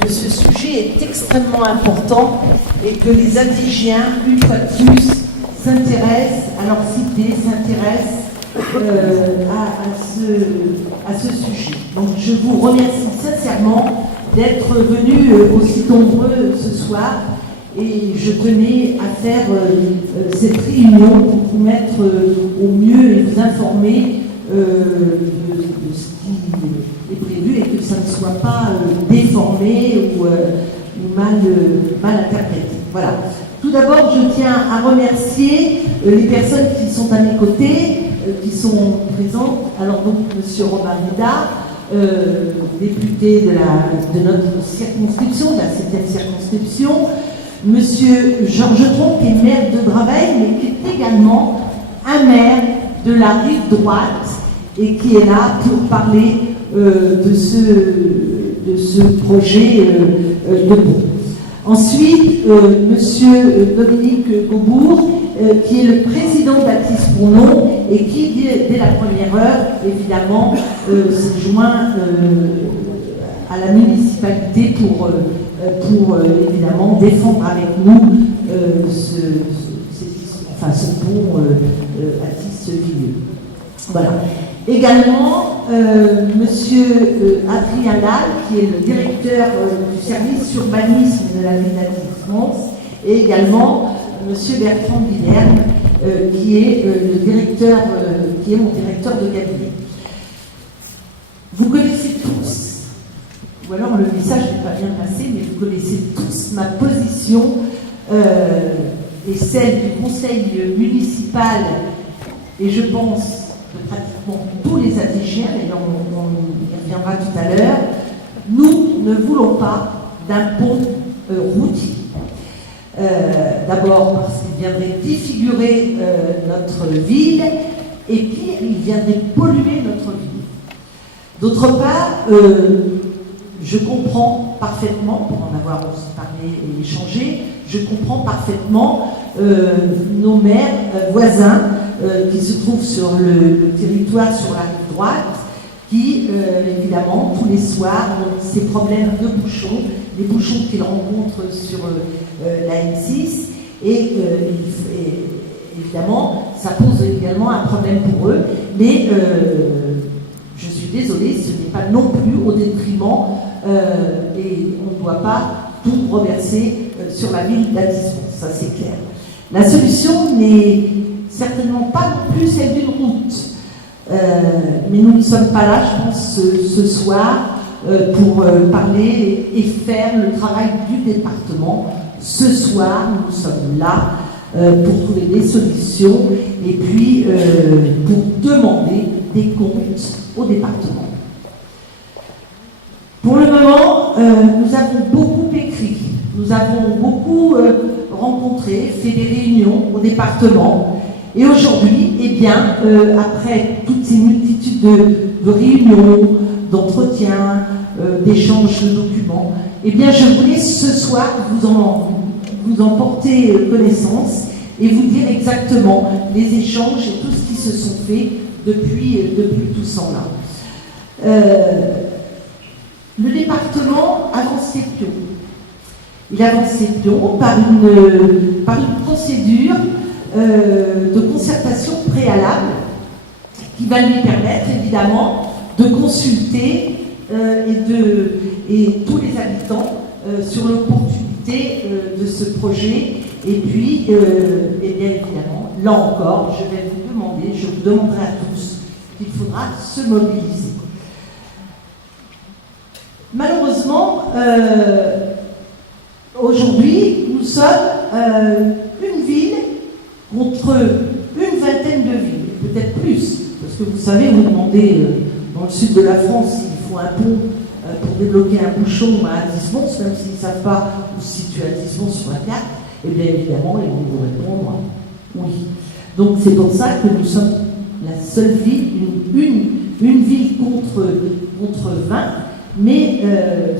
que ce sujet est extrêmement important et que les Adige-iens, une fois de plus, s'intéressent à leur cité, s'intéressent à ce sujet. Donc je vous remercie sincèrement d'être venus aussi nombreux ce soir et je tenais à faire cette réunion pour vous mettre au mieux et vous informer de ce qui est prévu et que ça ne soit pas déformé ou mal interprété. Voilà. Tout d'abord, je tiens à remercier les personnes qui sont à mes côtés, qui sont présentes. Alors donc, M. Robin Médard, député de notre circonscription, de la 7e circonscription, M. Georges Tron, qui est maire de Draveil, mais qui est également un maire de la rive droite et qui est là pour parler de ce projet de pont. Ensuite, M. Dominique Gaubourg, qui est le président d'Atis pour Nom et qui, dès la première heure, évidemment, s'est joint à la municipalité pour évidemment défendre avec nous ce pont Atis-Villeux. Voilà. Également, M. Adrien Dalle, qui est le directeur du service urbanisme de la ville d'Atis-France, et également M. Bertrand Guilherme, qui est mon directeur de cabinet. Vous connaissez tous, ou alors le message n'est pas bien passé, mais vous connaissez tous ma position et celle du conseil municipal, et je pense de pratiquement tous les Adige-iens, et on y reviendra tout à l'heure. Nous ne voulons pas d'un pont routier. D'abord parce qu'il viendrait défigurer notre ville, et puis il viendrait polluer notre ville. D'autre part, je comprends parfaitement, pour en avoir aussi parlé et échangé, je comprends parfaitement nos maires voisins qui se trouvent sur le territoire, sur la rive droite, qui, évidemment, tous les soirs, ont ces problèmes de bouchons, les bouchons qu'ils rencontrent sur la M6, et évidemment, ça pose également un problème pour eux, mais je suis désolée, ce n'est pas non plus au détriment, et on ne doit pas tout reverser sur la ville d'Atis-France, ça c'est clair. La solution n'est certainement pas non plus celle d'une route. Mais nous ne sommes pas là, je pense, ce soir pour parler et faire le travail du département. Ce soir, nous sommes là pour trouver des solutions et puis pour demander des comptes au département. Pour le moment, nous avons beaucoup écrit, nous avons beaucoup rencontré, fait des réunions au département. Et aujourd'hui, eh bien, après toutes ces multitudes de réunions, d'entretiens, d'échanges de documents, eh bien, je voulais ce soir vous en porter connaissance et vous dire exactement les échanges et tout ce qui se sont faits depuis tout ce temps-là. Le département avance ses pions. Il avance ses pions par une procédure de concertation préalable qui va lui permettre évidemment de consulter et tous les habitants sur l'opportunité de ce projet. Et puis, et bien évidemment, là encore, je vous demanderai à tous qu'il faudra se mobiliser. Malheureusement, aujourd'hui, nous sommes une ville contre une vingtaine de villes, peut-être plus, parce que vous savez, vous demandez dans le sud de la France s'il faut un pont pour débloquer un bouchon à Atis-Mons, même s'ils ne savent pas où se situe Atis-Mons sur la carte, et bien évidemment, ils vont vous répondre oui. Donc c'est pour ça que nous sommes la seule ville, une ville contre 20, mais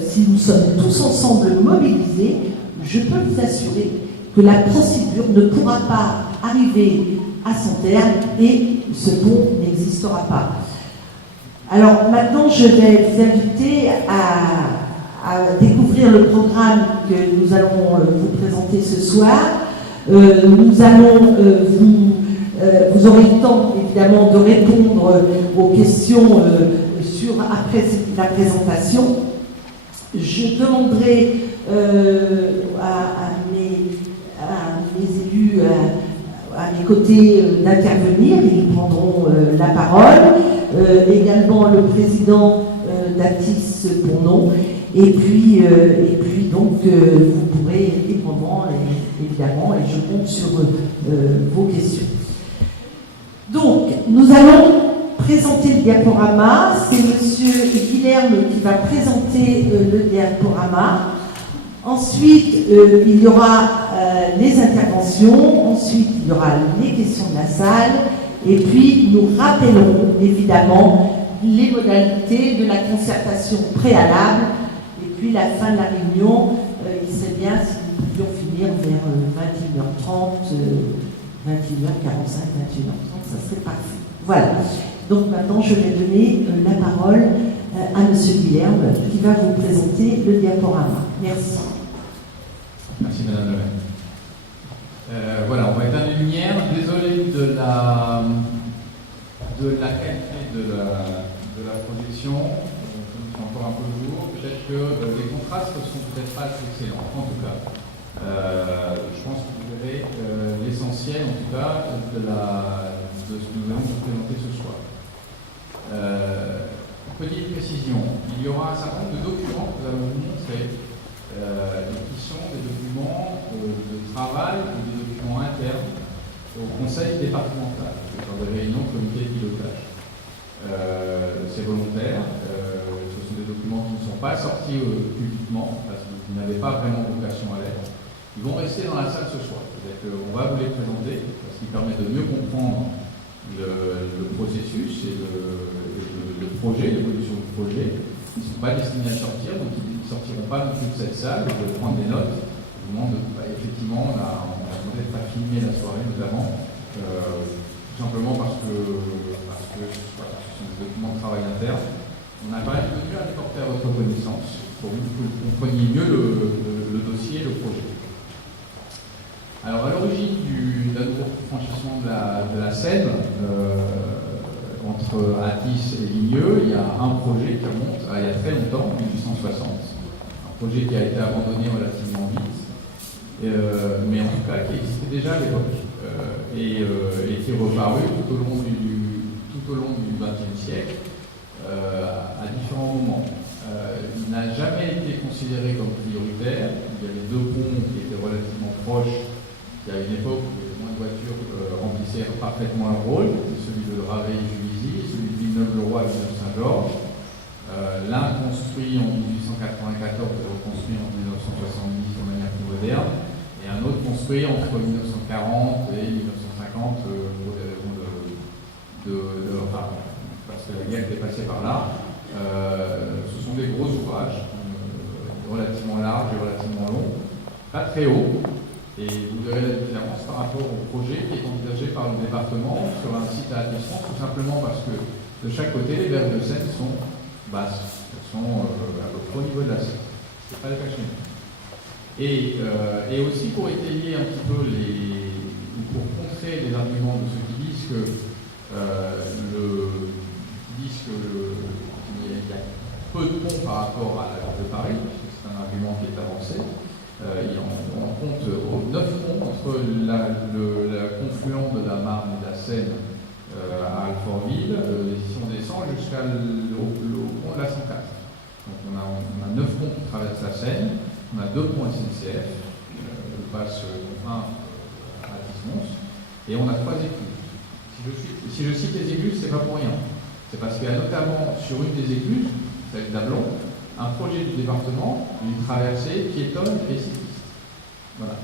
si nous sommes tous ensemble mobilisés, je peux vous assurer que la procédure ne pourra pas arriver à son terme et ce pont n'existera pas. Alors maintenant, je vais vous inviter à à découvrir le programme que nous allons vous présenter ce soir. Nous allons vous aurez le temps évidemment de répondre aux questions après la présentation. Je demanderai à mes élus à mes côtés d'intervenir, ils prendront la parole, également le président d'Atis Bournon, et puis donc vous pourrez librement, évidemment, et je compte sur vos questions. Donc, nous allons présenter le diaporama. C'est M. Guilherme qui va présenter le diaporama. Ensuite, il y aura les interventions. Ensuite, il y aura les questions de la salle. Et puis, nous rappellerons évidemment les modalités de la concertation préalable. Et puis, la fin de la réunion, il serait bien si nous pouvions finir vers 21h30, 21h45, 21h30, ça serait parfait. Voilà. Donc maintenant, je vais donner la parole à M. Guilherme qui va vous présenter le diaporama. Merci. Merci Madame le maire. Voilà, on va éteindre les lumières. Désolé de la qualité de la projection. C'est encore un peu lourd. Peut-être que les contrastes ne sont peut-être pas excellents. En tout cas, je pense que vous verrez l'essentiel, en tout cas, de ce que nous allons vous présenter ce soir. Petite précision, il y aura un certain nombre de documents que nous allons vous montrer, qui sont des documents de travail ou des documents internes au conseil départemental, dans des réunions de comité de pilotage. C'est volontaire, ce sont des documents qui ne sont pas sortis publiquement, parce qu'ils n'avaient pas vraiment vocation à l'être. Ils vont rester dans la salle ce soir. C'est-à-dire qu'on va vous les présenter, parce qu'ils permettent de mieux comprendre le processus et le projet, l'évolution du projet. Ils ne sont pas destinés à sortir, donc ils ne sortiront pas non plus de cette salle. Vous pouvez prendre des notes. Je vous demande effectivement, on a demandé de ne pas filmer la soirée notamment, tout simplement parce que voilà, ce sont des documents de travail interne. On a quand même tenu à les porter à votre connaissance pour que vous compreniez mieux le dossier et le projet. Alors, à l'origine d'un nouveau franchissement de la Seine, entre Atis et Ligneux, il y a un projet qui remonte à il y a très longtemps, en 1860. Un projet qui a été abandonné relativement vite, mais en tout cas qui existait déjà à l'époque, et qui est reparu tout au long du XXe siècle, à différents moments. Il n'a jamais été considéré comme prioritaire. Il y avait deux ponts qui étaient relativement proches. Il y a une époque où les moins de voitures remplissaient parfaitement leur rôle, celui de Raveil-Juvisy, celui de Villeneuve-le-Roi et Villeneuve-Saint-Georges. L'un construit en 1894 et reconstruit en 1970 de manière plus moderne, et un autre construit entre 1940 et 1950 pour des raisons parce que la guerre était passée par là. Ce sont des gros ouvrages, relativement larges et relativement longs, pas très hauts. Et vous verrez la différence par rapport au projet qui est envisagé par le département sur un site à distance, tout simplement parce que de chaque côté, les berges de Seine sont basses. Elles sont à peu près au niveau de la Seine. Ce n'est pas le cas chez nous. Et aussi pour étayer un petit peu pour contrer les arguments de ceux qui disent que il y a peu de ponts par rapport à la ville de Paris, c'est un argument qui est avancé. On compte 9 ponts entre la confluence de la Marne et de la Seine à Alfortville, si on descend jusqu'à le pont de la 104. Donc on a 9 ponts qui traversent la Seine, on a 2 ponts SNCF, le passe 1 à Dismons, et on a 3 écluses. Si je cite les écluses, c'est pas pour rien. C'est parce qu'il y a notamment sur une des écluses, celle d'Ablon, un projet du département, une traversée piétonne et cycliste. Voilà.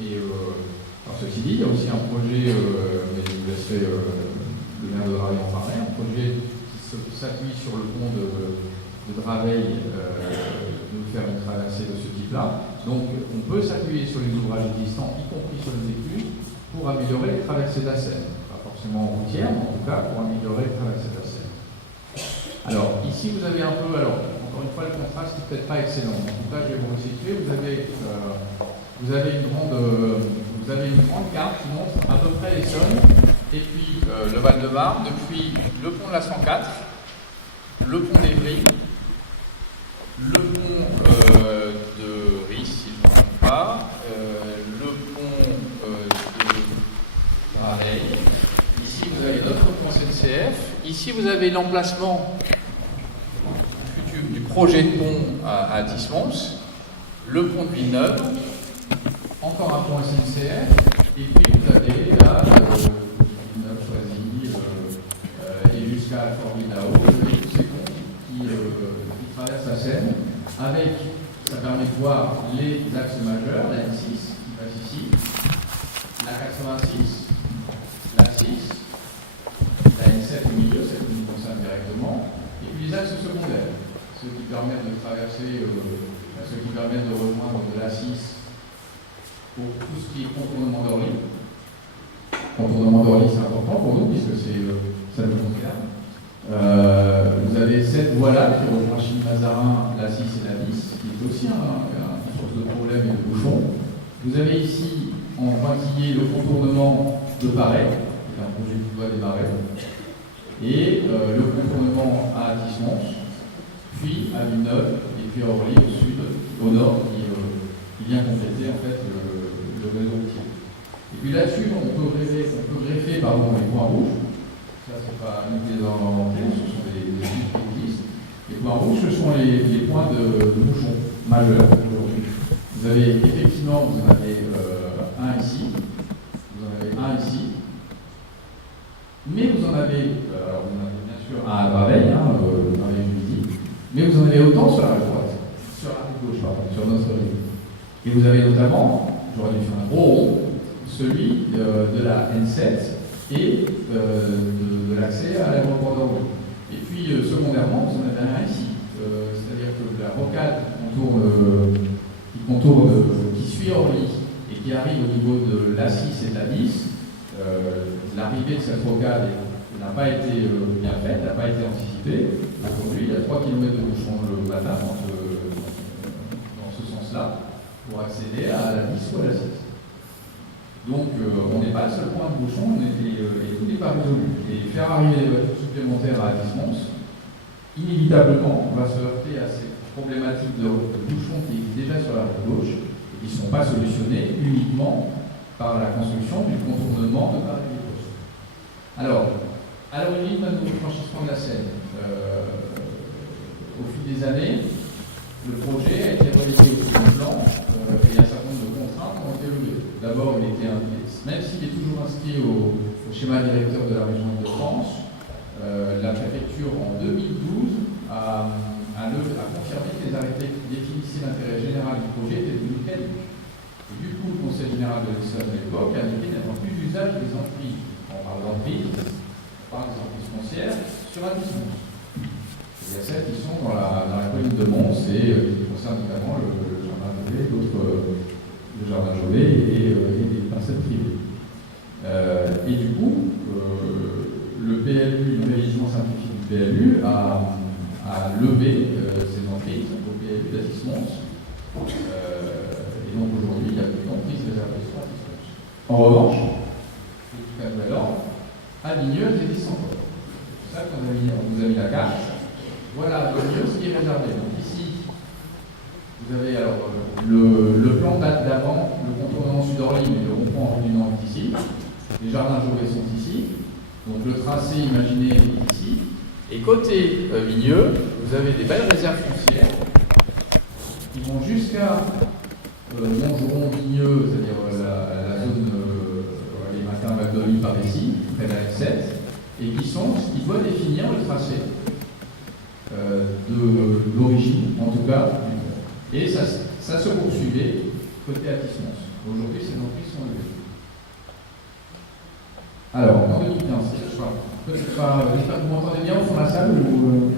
Et alors ceci dit, il y a aussi un projet, mais je vous laisserai le maire de Draveil en parler, un projet qui s'appuie sur le pont de Draveil, de faire une traversée de ce type-là. Donc on peut s'appuyer sur les ouvrages existants, y compris sur les écluses, pour améliorer les traversées de la Seine. Pas forcément routière, mais en tout cas pour améliorer les traversées de la Seine. Alors ici vous avez un peu, en encore une fois, le contraste n'est peut-être pas excellent. En tout cas, je vais vous le situer. Vous avez une grande carte qui montre à peu près l'Essonne, et puis le Val-de-Marne, depuis le pont de la 104, le pont d'Evry, le pont de Ris, si je ne me trompe pas, le pont de Pareil. Ici, vous avez notre pont SNCF. Ici, vous avez l'emplacement du projet de pont à Tismons, le pont de Villeneuve, encore un pont SNCF, et puis vous avez là, Villeneuve, Choisy, et jusqu'à Fort-Ville là-haut, vous avez tous ces ponts qui traversent la Seine, avec, ça permet de voir les axes majeurs, la N6 qui passe ici, la 86, la 6, la N7 au milieu, celle qui nous concerne directement, et puis les axes secondaires, ceux qui permettent de traverser, ceux qui permettent de rejoindre de la 6 pour tout ce qui est contournement d'Orly. Contournement d'Orly, c'est important pour nous, puisque ça nous concerne. Vous avez cette voie-là qui rejoint Chimay-Mazarin, la 6 et la 10, qui est aussi une source de problèmes et de bouchons. Vous avez ici, en pointillé, le contournement de Paray, qui est un projet du doigt des Marais, et le contournement à Tismons, puis à Villeneuve, et puis à Orly au sud, au nord, qui vient compléter en fait le réseau routier. Et puis là-dessus, on peut greffer les points rouges. Ça, c'est pas nous qui les avons inventés, ce sont des sites qui existent. Les points rouges, ce sont les points de bouchons majeurs aujourd'hui. Vous avez effectivement, vous en avez un ici, vous en avez un ici, mais vous en avez, alors vous en avez bien sûr un à Draveil, dans les Juvisy, mais vous en avez autant sur la rive droite, sur la rive gauche, pardon, sur notre rive. Et vous avez notamment, j'aurais dû faire un gros rond, celui de la N7 et de l'accès à l'aéroport d'Orly. Et puis, secondairement, vous en avez un ici. C'est-à-dire que la rocade qui suit Orly et qui arrive au niveau de l'A6 et de l'A10, l'arrivée de cette rocade n'a pas été bien faite, n'a pas été anticipée. Aujourd'hui, il y a 3 km de bouchons le matin dans ce sens-là pour accéder à la 10 ou à la 6. Donc on n'est pas le seul point de bouchon et tout n'est pas résolu. Et faire arriver des voitures supplémentaires à Tismons, inévitablement, on va se heurter à ces problématiques de bouchons qui existent déjà sur la rive gauche et qui ne sont pas solutionnées uniquement par la construction du contournement de Paris-les-Bosses. Alors, à l'origine d'un nouveau franchissement de la Seine, au fil des années, le projet a été relayé au second plan et un certain nombre de contraintes ont été levées. D'abord, même s'il est toujours inscrit au schéma directeur de la région de France, la préfecture en 2012 a confirmé que les arrêtés qui définissaient l'intérêt général du projet étaient devenus caducs. Et du coup, le Conseil général de l'Essonne à l'époque a indiqué n'avoir plus d'usage des emprises. On parle d'emprises, on parle des emprises foncières sur la distance. Il y a celles qui sont dans la colline de Mons et qui concernent notamment le jardin Jovet, le jardin Jovet et des parcelles privées. Et du coup, le PLU, le régime simplifié du PLU, a levé ces emprises au PLU d'Atis-Mons. Et donc aujourd'hui, il n'y a plus d'emprise réservée sur Atis-Mons. En revanche, et tout à nouvel ordre, à Vigneux, il existe encore. C'est ça qu'on vous a mis la carte. Voilà, ce qui est réservé. Donc ici, vous avez alors le plan date d'avant, le contournement sud d'Orly, mais le rond-point en rue du Nord est ici. Les jardins Jovet sont ici. Donc le tracé imaginé est ici. Et côté Vigneux, vous avez des belles réserves foncières qui vont jusqu'à Montgeron, Vigneux, c'est-à-dire la zone les matins Val d'Orly par ici, près de la N7, et qui doit définir le tracé de l'origine, en tout cas, du pont. Et ça se poursuivait côté Atis-Mons. Aujourd'hui, ces emprises sont levées. Alors, en 2015, j'espère que vous m'entendez bien au fond de la salle ou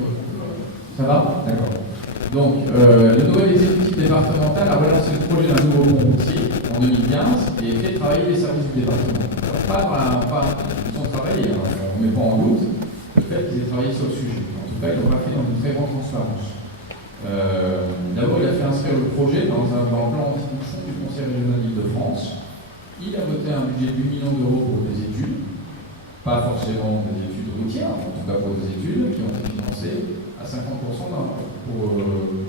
ça va? D'accord. Donc, le nouvel exécutif départemental a relancé le projet d'un nouveau pont routier en 2015 et fait travailler les services du département. Ils ont travaillé, on ne met pas en doute le fait qu'ils aient travaillé sur le sujet. En tout cas, ils l'ont pas fait dans une très grande transparence. D'abord, il a fait inscrire le projet dans le plan anti-bouchon du Conseil régional d'Île-de-France. Il a voté un budget de 8 millions d'euros pour des études, pas forcément des études routières, en tout cas pour des études qui ont été financées à 50%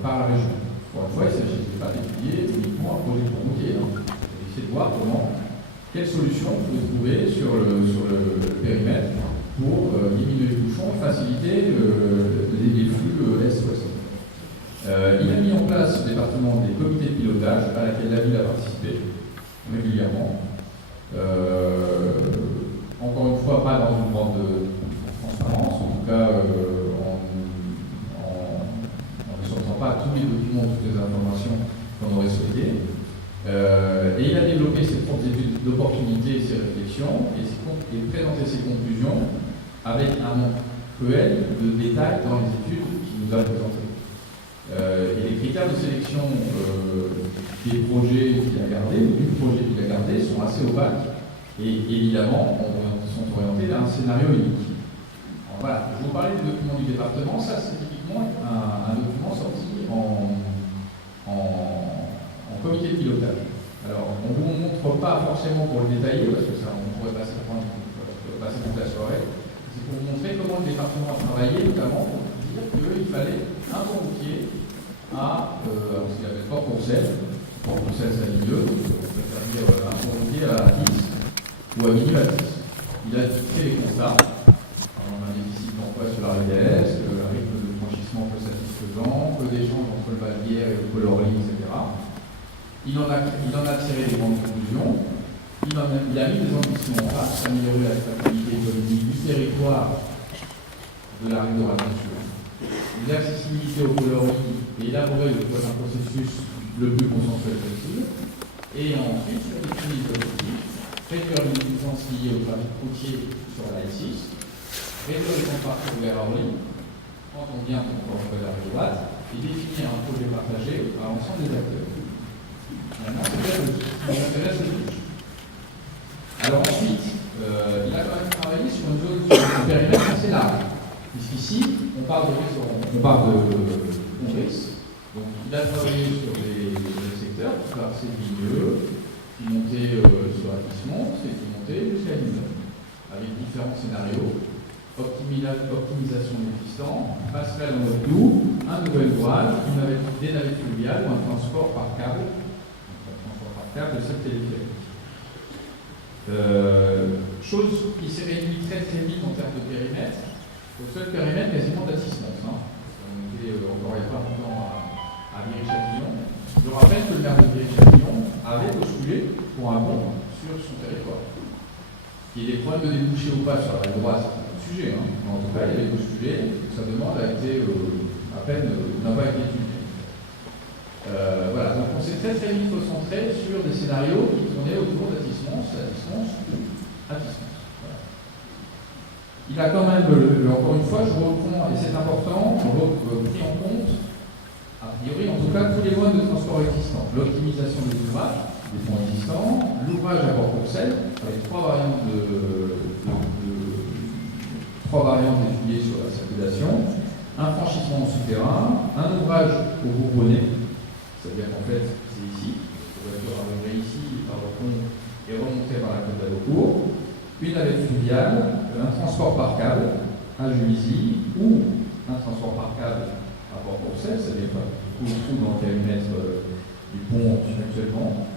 par la région. Pour une fois, il ne s'agissait pas d'étudier uniquement un projet de routier, d'essayer de voir quelle solution on pouvait trouver sur le périmètre pour diminuer les bouchons et faciliter les flux est-ouest. Il a mis en place au département des comités de pilotage à laquelle la ville a participé régulièrement. Encore une fois, pas dans une grande transparence, en tout cas en ne sortant pas tous les documents, toutes les informations qu'on aurait souhaité. Et il a développé ses propres études d'opportunité et ses réflexions et présenté ses conclusions avec un nombre cruel de détails dans les études qu'il nous a présentées. Et les critères de sélection des projets qu'il a gardés, ou du projet qu'il a gardé, sont assez opaques et évidemment sont orientés vers un scénario unique. Alors, voilà, je vous parlais des documents du département, ça c'est typiquement un document sorti en comité de pilotage. Alors, on ne vous montre pas forcément pour le détailler, parce que ça, on pourrait passer toute la soirée. C'est pour vous montrer comment le département a travaillé, notamment pour dire qu'il fallait un pont routier à ce qu'il appelle Port-Courcelles. Port-Courcelles, c'est à Milieu, donc on peut dire un pont routier à 10 ou à Mini à 10. Il a fait les constats. On a un déficit d'emploi sur la RDS, un rythme de franchissement peu satisfaisant, peu d'échanges entre le Valdière et le Colorly, etc. Il en a tiré des grandes conclusions. Il a mis des ambitions en place, améliorer l'attractivité économique du territoire de la rive de Raventure, l'accessibilité au Colorly et élaborer un processus le plus consensuel possible. Et ensuite, sur les prises objectifs, réduire les nuisances liées au trafic routier sur la L6, réduire les temps de parcours vers Orly, quand on vient pour la rive droite, et définir un projet partagé à l'ensemble des acteurs. Maintenant, c'est bien ce qui nous intéresse le plus. Alors ensuite, il a quand même travaillé sur une zone sur un périmètre assez large. Puisqu'ici, on parle de Congrès. Donc il a travaillé sur des secteurs qui partaient de Milieu, qui montaient sur Atismont, et qui montaient jusqu'à Lille, avec différents scénarios. Optimisation de l'existant, passerelle en mode doux, un nouvel ouvrage, des navettes fluviales ou un transport par câble de cette téléphérique. Chose qui s'est réduite très très vite en termes de périmètre, au seul périmètre quasiment d'Atismont. On était encore il n'y a pas longtemps à Viry-Châtillon. Je rappelle que le maire de Viry-Châtillon avait postulé pour un pont sur son territoire. Il y a des problèmes de débouché ou pas sur la droite, c'est un autre sujet, mais en tout cas il avait postulé, sa demande a été n'a pas été étudiée. Voilà, donc on s'est très très vite concentré sur des scénarios qui tournaient autour d'Atismont. Voilà. Il a quand même, encore une fois, je reprends, et c'est important, pris en compte, a priori en tout cas, tous les modes de transport existants. L'optimisation des ouvrages, des ponts existants, l'ouvrage à Port-Courcelles, avec trois variantes étudiées sur la circulation, un franchissement souterrain, un ouvrage au Bourbonnais, c'est-à-dire qu'en fait, c'est ici, la voiture arriverait ici par le pont et remonter par la côte d'Avocourt, une navette fluviale, un transport par câble à Juvisy ou un transport par câble à Port-Courcelles, c'est-à-dire tout dans le périmètre du pont actuellement.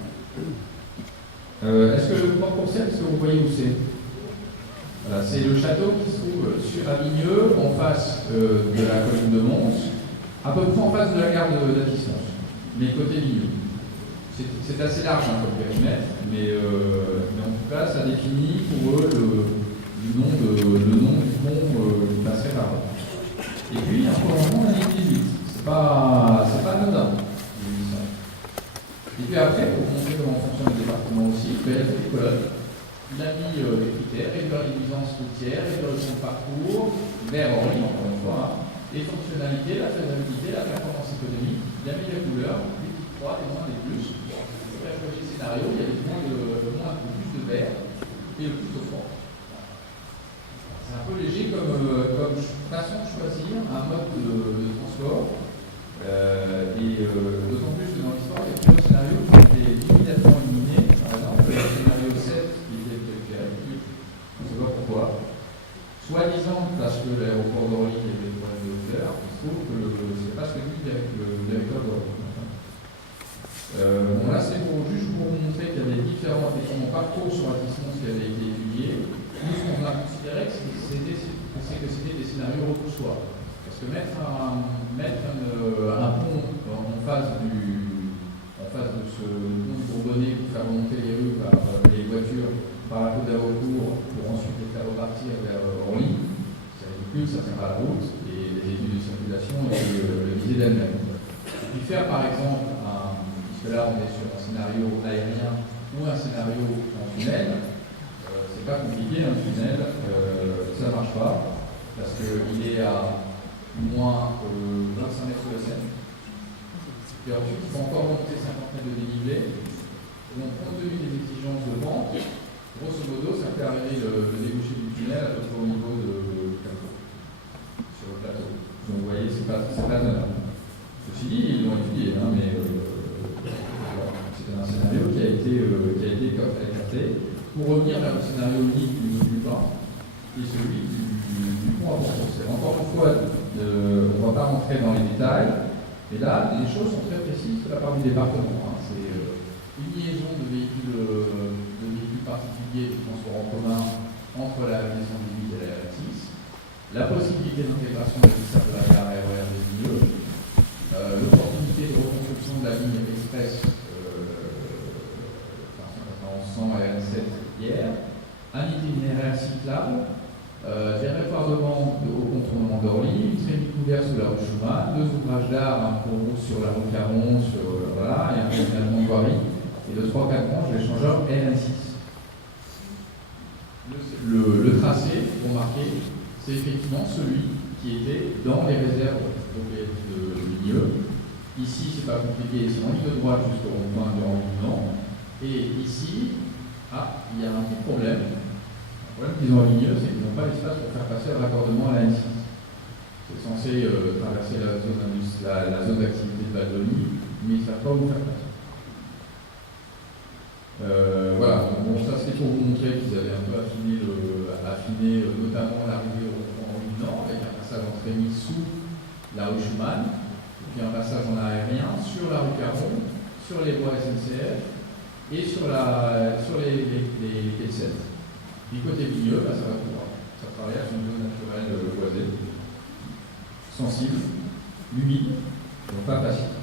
Est-ce que le Port-Courcelles, est-ce que vous voyez où c'est? Voilà, c'est le château qui se trouve sur Avigneux, en face de la colline de Mons, à peu près en face de la gare d'Atismont, mais côté milieu. C'est assez large comme périmètre, mais en tout cas, ça définit pour eux le nom du pont qui passerait par là. Et puis, un prolongement de la ligne 18. C'est pas anodin. Et puis après, pour montrer comment fonctionne le département aussi, il a fait des colonnes. Il a mis les critères, réduire les nuisances routières, réduire le temps de parcours, vers Orly, encore une fois, les fonctionnalités, la faisabilité, la performance économique, il a mis les couleurs, les petites croix, les moins, les plus. Il a choisi le scénario, il y a le plus de vert et le plus de froid. C'est un peu léger comme façon de choisir un mode de transport. d'autant plus que dans l'histoire, il y a plusieurs scénarios qui ont été immédiatement éliminés. Par exemple, le scénario 7 qui était réécrit, on ne sait pas pourquoi. Soi-disant parce que l'aéroport d'Orly avait des problèmes de hauteur, il se trouve que c'est pas celui avec le directeur d'Orly. Bon, là, c'est juste pour vous montrer qu'il y avait différents parcours sur la distance qui avaient été étudiés. Nous, ce qu'on a considéré, c'est que c'était des scénarios repoussoirs. Parce que mettre un pont en face de ce pont de Bourbonnais pour faire remonter les rues par les voitures par la route d'Avocourt pour ensuite les faire repartir vers Orly, c'est ridicule, ça ne tient pas la route et les études de circulation le disaient d'elles-mêmes. Et puis faire par exemple, puisque là on est sur un scénario aérien ou un scénario en tunnel, c'est pas compliqué, un tunnel, ça ne marche pas parce qu'il est à moins 25 mètres sous la Seine. Et ensuite, il faut encore monter 50 mètres de dénivelé. Donc, compte tenu des exigences de pente, grosso modo, ça fait arriver le débouché du tunnel à peu près au niveau de plateau, sur le plateau. Donc, vous voyez, c'est pas tenable. Ceci dit, ils l'ont étudié, hein, mais c'est un scénario qui a été écarté. Pour revenir vers le scénario unique du pain, et celui du pont à Pont-Saint. Encore une fois, on ne va pas rentrer dans les détails, mais là, les choses sont très précises de la part du département. Hein. C'est une liaison de véhicules particuliers de transport en commun entre la liaison du 8 et la R6, la possibilité d'intégration des services de la gare RER des milieux, l'opportunité de reconstruction de la ligne express 100 RN7 hier, un itinéraire cyclable, des raccordements au contournement d'Orly, une trémie couverte sous la rue Schumann, 2 ouvrages d'art, un pont rouge sur la rue Caron, voilà, et un aménagement de voirie, et de 3-4 branches de l'échangeur RN6. Le tracé, remarquez, c'est effectivement celui qui était dans les réserves de milieu. Ici, c'est pas compliqué, c'est en ligne de droite jusqu'au rond-point de Orly-Nord. Et ici, il y a un petit problème. Le problème qu'ils ont au milieu, c'est qu'ils n'ont pas l'espace pour faire passer le raccordement à la N6. C'est censé traverser la zone d'activité de Val-d'Olly, mais ils ne savent pas où faire passer. Voilà, bon, ça c'était pour vous montrer qu'ils avaient un peu affiné notamment l'arrivée au rond-point Nord, avec un passage en trémie sous la rue Schumann, et puis un passage en aérien sur la rue Caron, sur les voies SNCF et sur les quais de Seine. Du côté milieu, ça va tout droit. Ça traverse une zone naturelle boisée, sensible, humide, donc pas facile.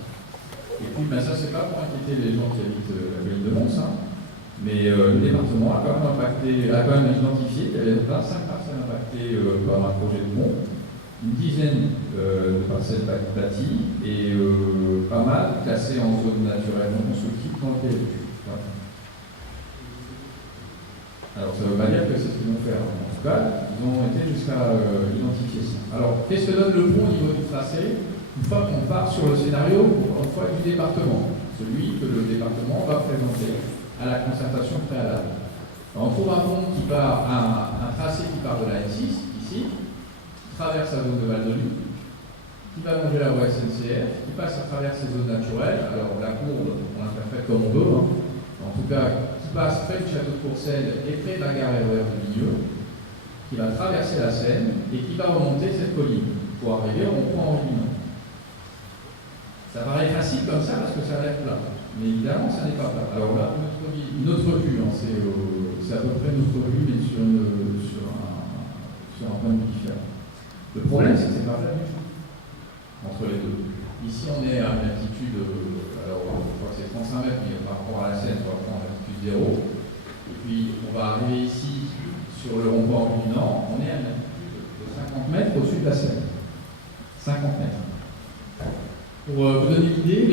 Et puis ça, c'est pas pour inquiéter les gens qui habitent la commune de Mons, hein, mais le département a quand même identifié qu'il y avait 25 parcelles impactées par un projet de pont, une dizaine de parcelles bâties et pas mal classées en zone naturelle non constructive dans le PLU. Voilà. Alors ça ne veut pas dire que c'est ce qu'ils vont faire. En tout cas, ils ont été jusqu'à identifier ça. Alors, qu'est-ce que donne le pont au niveau du tracé une fois qu'on part sur le scénario, encore une fois, du département, celui que le département va présenter à la concertation préalable. Alors, on trouve un pont qui part, un tracé qui part de la N6, ici, qui traverse la zone de Val-d'Olly, qui va longer la voie SNCF, qui passe à travers ces zones naturelles. Alors, la courbe, on l'interprète comme on veut, hein. En tout cas, qui passe près du château de Courcelles et près de la gare RER du milieu, qui va traverser la Seine et qui va remonter cette colline pour arriver au rond-point Orly-Nord. Ça paraît facile comme ça parce que ça a l'air plat, mais évidemment ça n'est pas plat. Alors là, une autre vue, hein, c'est à peu près notre vue, mais sur un point de vue différent. Le problème, c'est que c'est pas plat du tout entre les deux. Ici, on est à une altitude, alors je crois que c'est 35 mètres, mais par rapport à la Seine, on va prendre altitude 0. Et puis, on va arriver ici, sur le rond-point Orly-Nord, on est à une altitude de 50 mètres au-dessus de la Seine. 50 mètres. Pour vous donner une idée,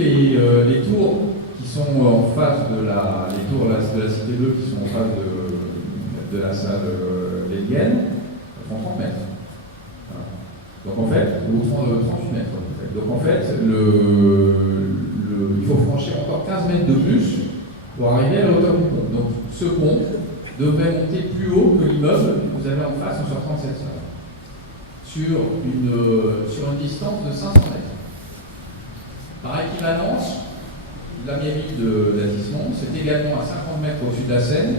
les tours qui sont en face de la Cité Bleue, qui sont en face de la salle Lédienne, font 30 mètres. Voilà. Donc en fait, ou 38 mètres. Donc en fait, il faut franchir encore 15 mètres de plus pour arriver à la hauteur du pont. Donc ce pont devrait monter plus haut que l'immeuble que vous avez en face sur 37 salles, sur une distance de 500 mètres. Par équivalence, la mairie d'Athis-Mons, c'est également à 50 mètres au-dessus de la Seine,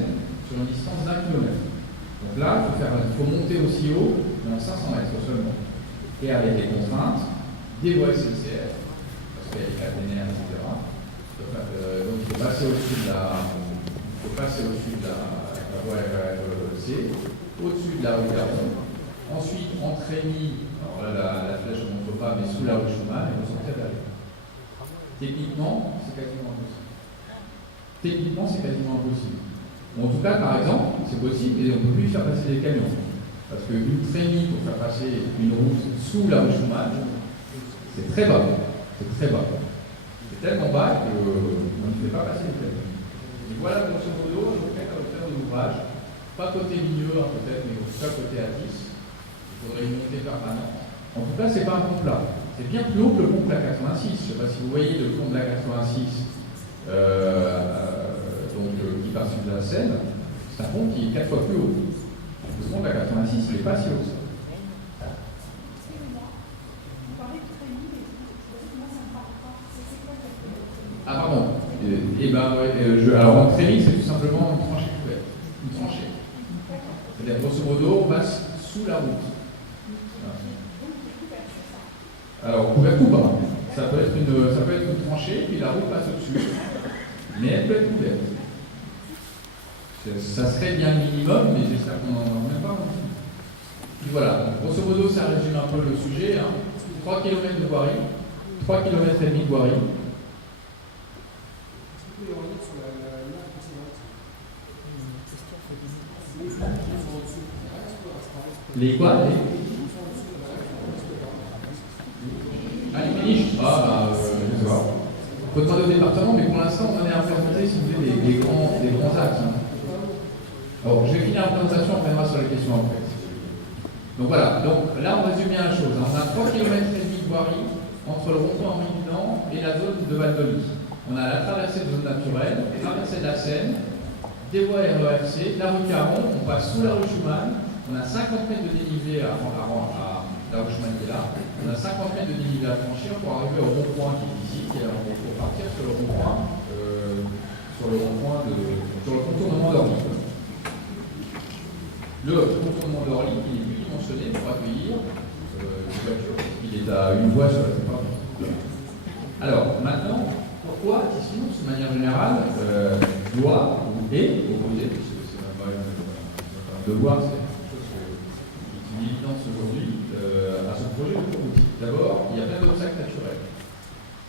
sur une distance d'1 kilomètre. Donc là, il faut monter aussi haut, mais en 500 mètres seulement. Et avec les contraintes des voies SNCF, parce qu'il y a les caténaires, etc. Donc il faut passer au-dessus de la voie RERC, au-dessus de la rue Caron, ensuite en Trémy, alors là la flèche ne montre pas, mais sous la rue Schumann, et ressortir derrière. Techniquement, c'est quasiment impossible. Bon, en tout cas, par exemple, c'est possible, et on ne peut plus faire passer des camions. Parce qu'une Trémy pour faire passer une route sous la rue Schumann, c'est très bas. C'est tellement bas qu'on ne fait pas passer les camions. Et voilà, grosso modo, je vous mets à l'auteur de l'ouvrage, pas côté Ligneux, peut-être, mais en tout cas côté Athis. Il faudrait une montée permanente. En tout cas, c'est pas un pont plat. C'est bien plus haut que le pont de la 86. Je ne sais pas si vous voyez le pont de la 86 qui passe sur la Seine. C'est un pont qui est 4 fois plus haut. Le pont de la 86, il n'est pas si haut que ça. Ah pardon. Alors en Trémy, c'est tout simplement une tranchée couverte. Une tranchée. C'est-à-dire, grosso modo, on passe sous la route. Alors, couverte ou pas. Ça peut être une tranchée, puis la route passe au-dessus. Mais elle peut être couverte. Ça serait bien le minimum, mais j'espère qu'on n'en a même pas. Puis voilà. Grosso modo, ça résume un peu le sujet. 3 km de voirie, 3 km et demi de voirie. Les quoi les péniches. Je sais pas. Il faut demander au département, mais pour l'instant, on en est à présenter, si vous voulez, des grands axes. Alors, je vais finir la présentation, on reviendra sur les questions après. Donc voilà, là, on résume bien la chose. On a 3 km et demi de voirie entre le rond-point Henri Dunant et la zone de Val-de-Luz. On a la traversée de zone naturelle, la traversée de la Seine, des voies RERC, la rue Caron, on passe sous la rue Schumann, on a 50 mètres de dénivelé à la rue Schumann qui est là, on a 50 mètres de dénivelé à franchir pour arriver au rond-point qui est ici, pour partir sur le rond-point, sur le contournement d'Orly. Le contournement d'Orly, il est plus dimensionné pour accueillir les voitures. Il est à une voie sur la plupart. Alors, maintenant, pourquoi Athis-Mons, de manière générale, doit ou est opposé, puisque c'est même pas un devoir, c'est quelque chose qui est une évidence aujourd'hui, à ce projet autoroutier. D'abord, il y a plein d'obstacles naturels.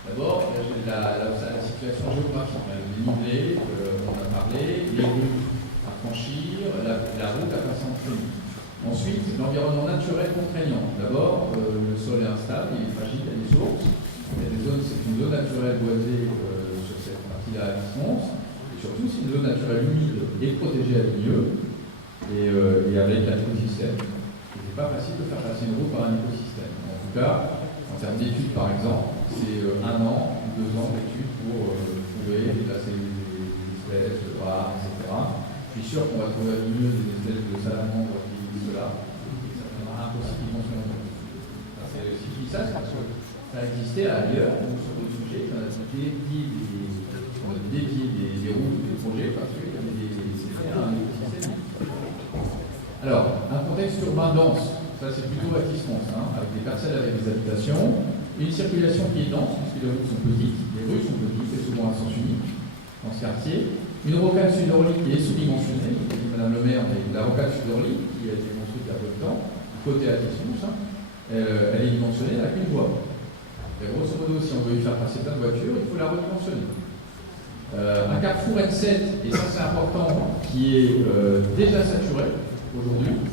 D'abord, il y a la situation géographique, le dénivelé, on a parlé, les rues à franchir, la route à passer en Trémy. Ensuite, l'environnement naturel contraignant. D'abord, le sol est instable, il est fragile, il y a des sources. C'est une zone naturelle boisée sur cette partie-là à Athis-Mons. Et surtout, c'est une zone naturelle humide et protégée à Ligneux et avec un écosystème. Ce n'est pas facile de faire passer une route par un écosystème. En tout cas, en termes d'études, par exemple, c'est 1 an ou 2 ans d'études pour trouver, déplacer des espèces, de rares, etc. Je suis sûr qu'on va trouver à Ligneux des espèces de salamandres qui existent là. Et ça deviendra impossible qu'ils vont se rendre. Si je dis ça, c'est parce que ça existait ailleurs, ou sur d'autres sujets, on a dévié des routes, des projets, parce qu'il y avait un écosystème. Alors, un contexte urbain dense, ça c'est plutôt Athis-Mons, avec des parcelles avec des habitations, une circulation qui est dense, puisque les rues sont petites, et souvent à sens unique dans ce quartier, une rocade sud-Orly qui est sous-dimensionnée, comme dit Madame le maire, mais la rocade sud-Orly, qui a été construite il y a peu de temps, côté Athis-Mons, elle est dimensionnée avec une voie. Et grosso modo, si on veut y faire passer plein de voitures, il faut la redimensionner. Un carrefour N7, et ça c'est important, qui est déjà saturé aujourd'hui,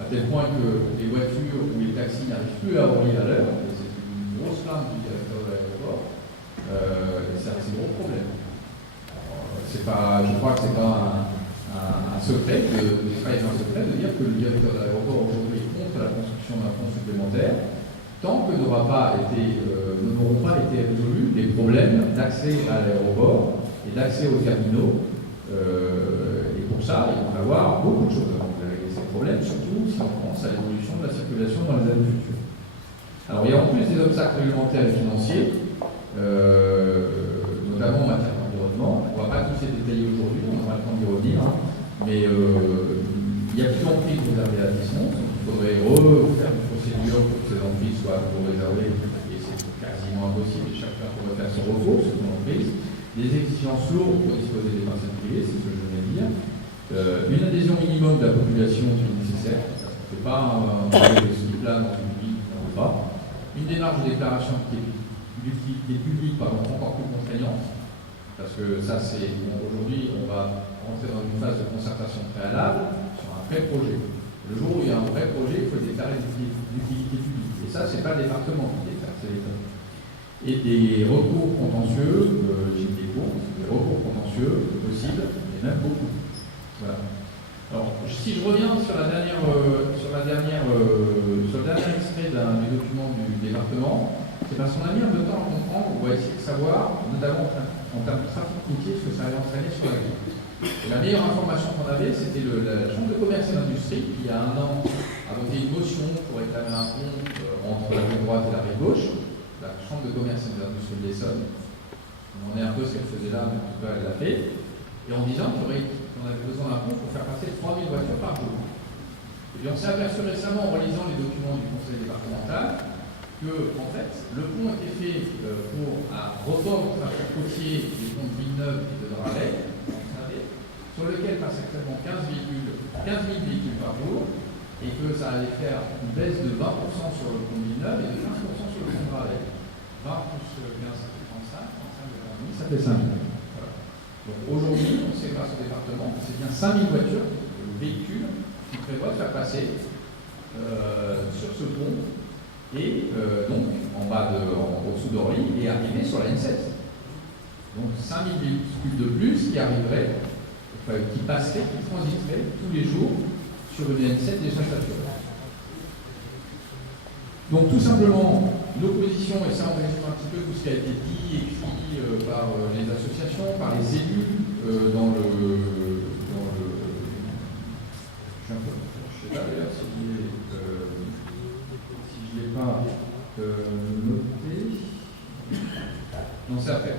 à tel point que les voitures ou les taxis n'arrivent plus à Orly à l'heure, et c'est une grosse plainte du directeur de l'aéroport, et c'est un gros problème. Je crois que ce n'est pas un secret, de dire que le directeur de l'aéroport aujourd'hui est contre la construction d'un pont supplémentaire, tant que n'auront pas été résolus les problèmes d'accès à l'aéroport et d'accès aux terminaux. Et pour ça, il va y avoir beaucoup de choses à régler ces problèmes, surtout si on pense à l'évolution de la circulation dans les années futures. Alors, il y a en plus des obstacles réglementaires et financiers. notamment en matière d'environnement. On ne va pas tous les détailler aujourd'hui, on aura le temps d'y revenir, hein, mais il y a plus d'emprises réservées à distance. Il faudrait refaire une procédure pour que ces emprises soient réservées, et c'est quasiment impossible. Chacun pourrait faire son recours sur son emprise. Des exigences lourdes pour disposer des parcelles privées, c'est ce que je venais de dire. Une adhésion minimum de la population qui est nécessaire. Ça ne fait pas un projet de ce type-là dans une ville, on ne veut pas. Une démarche de déclaration d'utilité publique encore plus contraignante. Parce que ça, c'est aujourd'hui, on va rentrer dans une phase de concertation préalable sur un vrai projet. Le jour où il y a un vrai projet, il faut déclarer d'utilité publique. Et ça, ce n'est pas le département qui déclare, c'est l'État. Et des recours contentieux, des recours contentieux possibles, et même beaucoup. Voilà. Alors, si je reviens sur le dernier extrait du document du département, c'est parce qu'on a mis un peu de temps à comprendre, on va essayer de savoir, notamment en termes de trafic routier, ce que ça allait entraîner sur la ville. Et la meilleure information qu'on avait, c'était la Chambre de commerce et d'industrie, qui il y a un an a voté une motion pour réclamer un pont entre la rive droite et la rive gauche. La Chambre de commerce et d'industrie de l'Essonne. On est un peu ce qu'elle faisait là, mais en tout cas elle l'a fait. Et en disant qu'on avait besoin d'un pont pour faire passer 3000 voitures par jour. Et on s'est aperçu récemment en relisant les documents du conseil départemental que, en fait, le pont était fait pour un report du trafic routier des ponts de Villeneuve et de Dralet, sur lequel passent actuellement 15 000 véhicules par jour, et que ça allait faire une baisse de 20% sur le pont de Villeneuve et de 15% sur le pont de Dralet. 20 plus 15, ça fait 35, 35 de 20 000, ça fait 5 000. Voilà. Donc aujourd'hui, on sait grâce au département que c'est bien 5 000 voitures, véhicules, qui prévoient de faire passer sur ce pont et donc au-dessous d'Orly et arriver sur la N7. Donc 5 000 véhicules de plus qui arriveraient, qui passeraient, qui transiteraient tous les jours sur une N7 déjà saturée. Donc tout simplement, l'opposition, et ça on résume un petit peu tout ce qui a été dit, écrit par les associations, par les élus, dans le je ne sais pas d'ailleurs si je l'ai pas noté. Non, c'est après.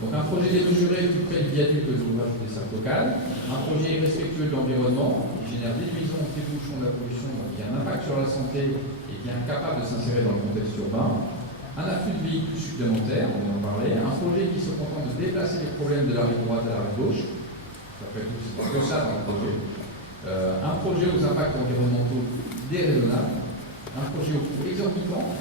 Donc un projet démesuré plus près du viaduc de l'ouvrage des salles locales, un projet irrespectueux de l'environnement, qui génère des nuisances, des bouchons de la pollution, qui a un impact sur la santé et qui est incapable de s'insérer dans le contexte urbain, un afflux de véhicules supplémentaires, on en parlait, un projet qui se contente de déplacer les problèmes de la rive droite à la rive gauche, ça fait tout, c'est pas que ça dans le projet, un projet aux impacts environnementaux déraisonnables, un projet au coût exorbitant,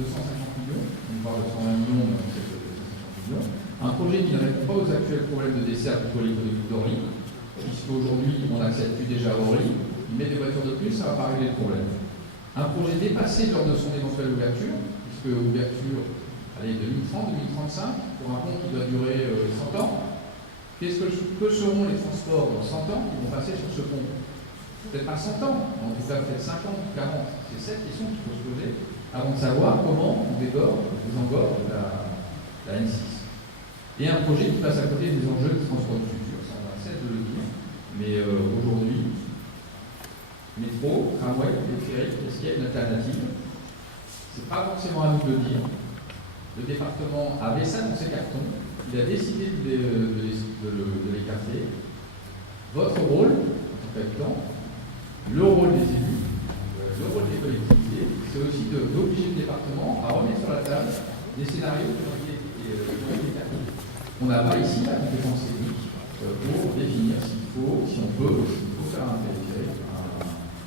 250 millions, on parle de 120 millions, mais c'est 250 millions, un projet qui ne répond pas aux actuels problèmes de dessert du pôle économique d'Orly, puisqu'aujourd'hui on n'accède plus déjà à Orly, il met des voitures de plus, ça ne va pas régler le problème. Un projet dépassé lors de son éventuelle ouverture, puisque ouverture, allez, 2030-2035, pour un pont qui doit durer 100 ans. Que seront les transports dans 100 ans qui vont passer sur ce pont? Peut-être pas 100 ans, en tout cas peut-être 50 ou 40. C'est cette question qu'il faut se poser avant de savoir comment on désengorge la N6. Et un projet qui passe à côté des enjeux de transport du futur. Ça, on a cesse de le dire. Mais aujourd'hui, métro, tramway, téléphérique, est-ce qu'il y a une alternative? C'est pas forcément à nous de le dire. Le département avait ça dans ses cartons. Il a décidé de l'écarter. Votre rôle, en tant qu'habitant, le rôle des élus, le rôle des collectivités, c'est aussi d'obliger le département à remettre sur la table des scénarios qui ont été écartés. On n'a pas ici la compétence technique pour définir s'il faut, si on peut, s'il faut faire un téléphérique,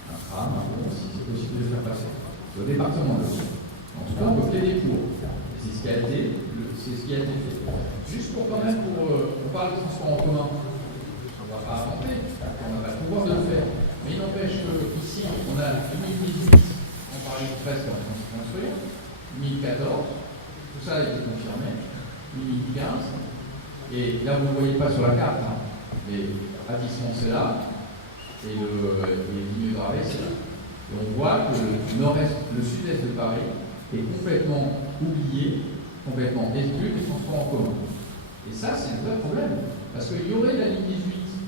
un tram, un pont, si c'est possible de le faire passer. Le département le sait. En tout cas, on peut plaider pour. Et c'est ce qui a été fait. Juste pour quand même, on parle de transport en commun. On ne va pas inventer, on n'a pas le pouvoir de le faire. Mais il n'empêche qu'ici, on a 2018, on parlait presque en train de se construire, 2014, tout ça a été confirmé, 2015, et là vous ne le voyez pas sur la carte, hein, mais Radisson c'est là, et les lignes de Dravet c'est là. Et on voit que le nord-est, le sud-est de Paris est complètement oublié, complètement exclu des transports en commun. Et ça, c'est un vrai problème. Parce qu'il y aurait la ligne 18,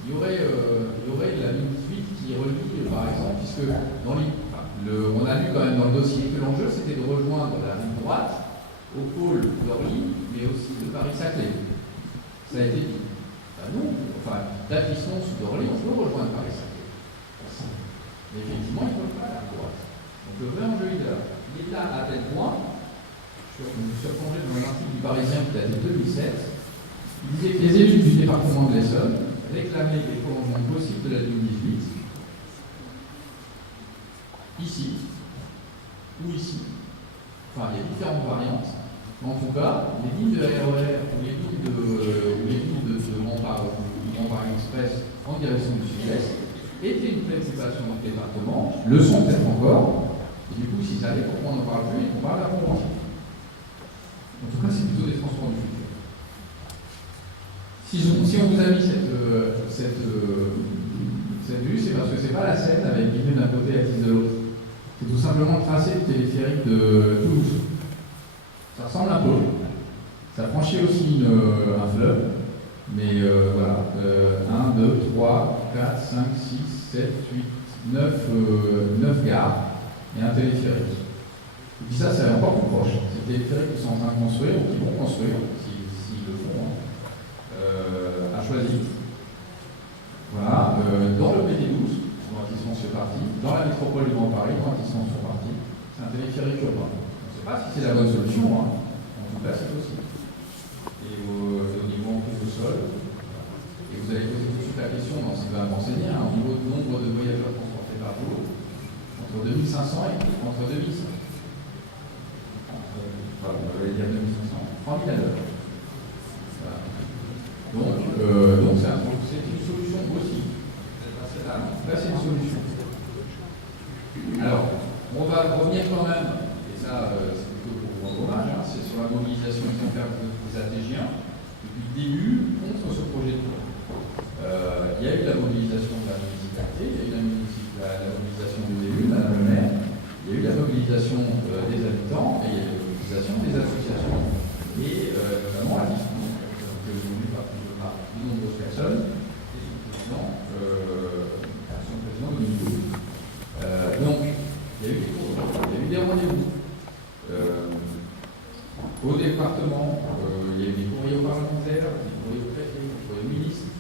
il y aurait la ligne 18 qui relie, par exemple, puisque on a lu quand même dans le dossier que l'enjeu, c'était de rejoindre la rive droite au pôle d'Orly, mais aussi de Paris-Saclay. Ça a été dit. Nous, d'Apiston ou d'Orly, on peut rejoindre Paris-Saclay. Mais effectivement, ils ne peuvent pas aller à droite. Donc le vrai enjeu il est là à tel point, je me suis replongé dans un article du Parisien qui date de 2007, il disait que les élus du département de l'Essonne réclamaient les prolongements possibles de la ligne 18, ici, ou ici. Enfin, il y a différentes variantes. En tout cas, les lignes de RER ou les lignes de Mont-Paris Express en direction du sud-est étaient une préoccupation du département, le sont peut-être encore, et du coup, si ça allait, pourquoi on n'en parle plus et qu'on parle de la convention. En tout cas, c'est plutôt des transports du futur. Si on vous a mis cette vue, c'est parce que c'est pas la Seine avec Guillemets d'un côté et Athis de l'autre. C'est tout simplement le tracé du téléphérique de Toulouse. Ça ressemble un peu. Ça franchit aussi un fleuve, mais voilà. 1, 2, 3, 4, 5, 6, 7, 8, 9 gares et un téléphérique. Je dis ça, c'est encore plus proche. C'est des téléphériques qui sont en train de construire, ou qui vont construire, s'ils le font, à choisir. Voilà. Dans le PD12, dont ils sont fait partie, dans la métropole du Grand Paris, dont ils sont fait partie, c'est un téléphérique urbain. On ne sait pas si c'est la bonne solution, hein. En tout cas, c'est possible. Et au niveau en plus au sol, et vous allez poser tout de suite la question dans ce qui va m'enseigner, au niveau du nombre de voyageurs transportés par jour, entre 2500 et entre 2100. Voilà, on va dire 2500, 3000 à l'heure. Voilà. Donc c'est une solution possible. Là, c'est une solution. Alors, on va revenir quand même, et ça, c'est plutôt pour rendre hommage, hein, c'est sur la mobilisation exemplaire des ATGiens, depuis le début, contre ce projet de loi. Il y a eu la mobilisation de la municipalité, il y a eu la mobilisation des élus, madame le maire, il y a eu la mobilisation des habitants, et il y a eu la mobilisation des associations, et notamment à Athis, que j'ai vu par de nombreuses personnes, et son président Dominique Gaulle. Donc, il y a eu des cours, il y a eu des rendez-vous. Au département, il y a eu des courriers aux parlementaires, des courriers au préfet, des courriers au ministre.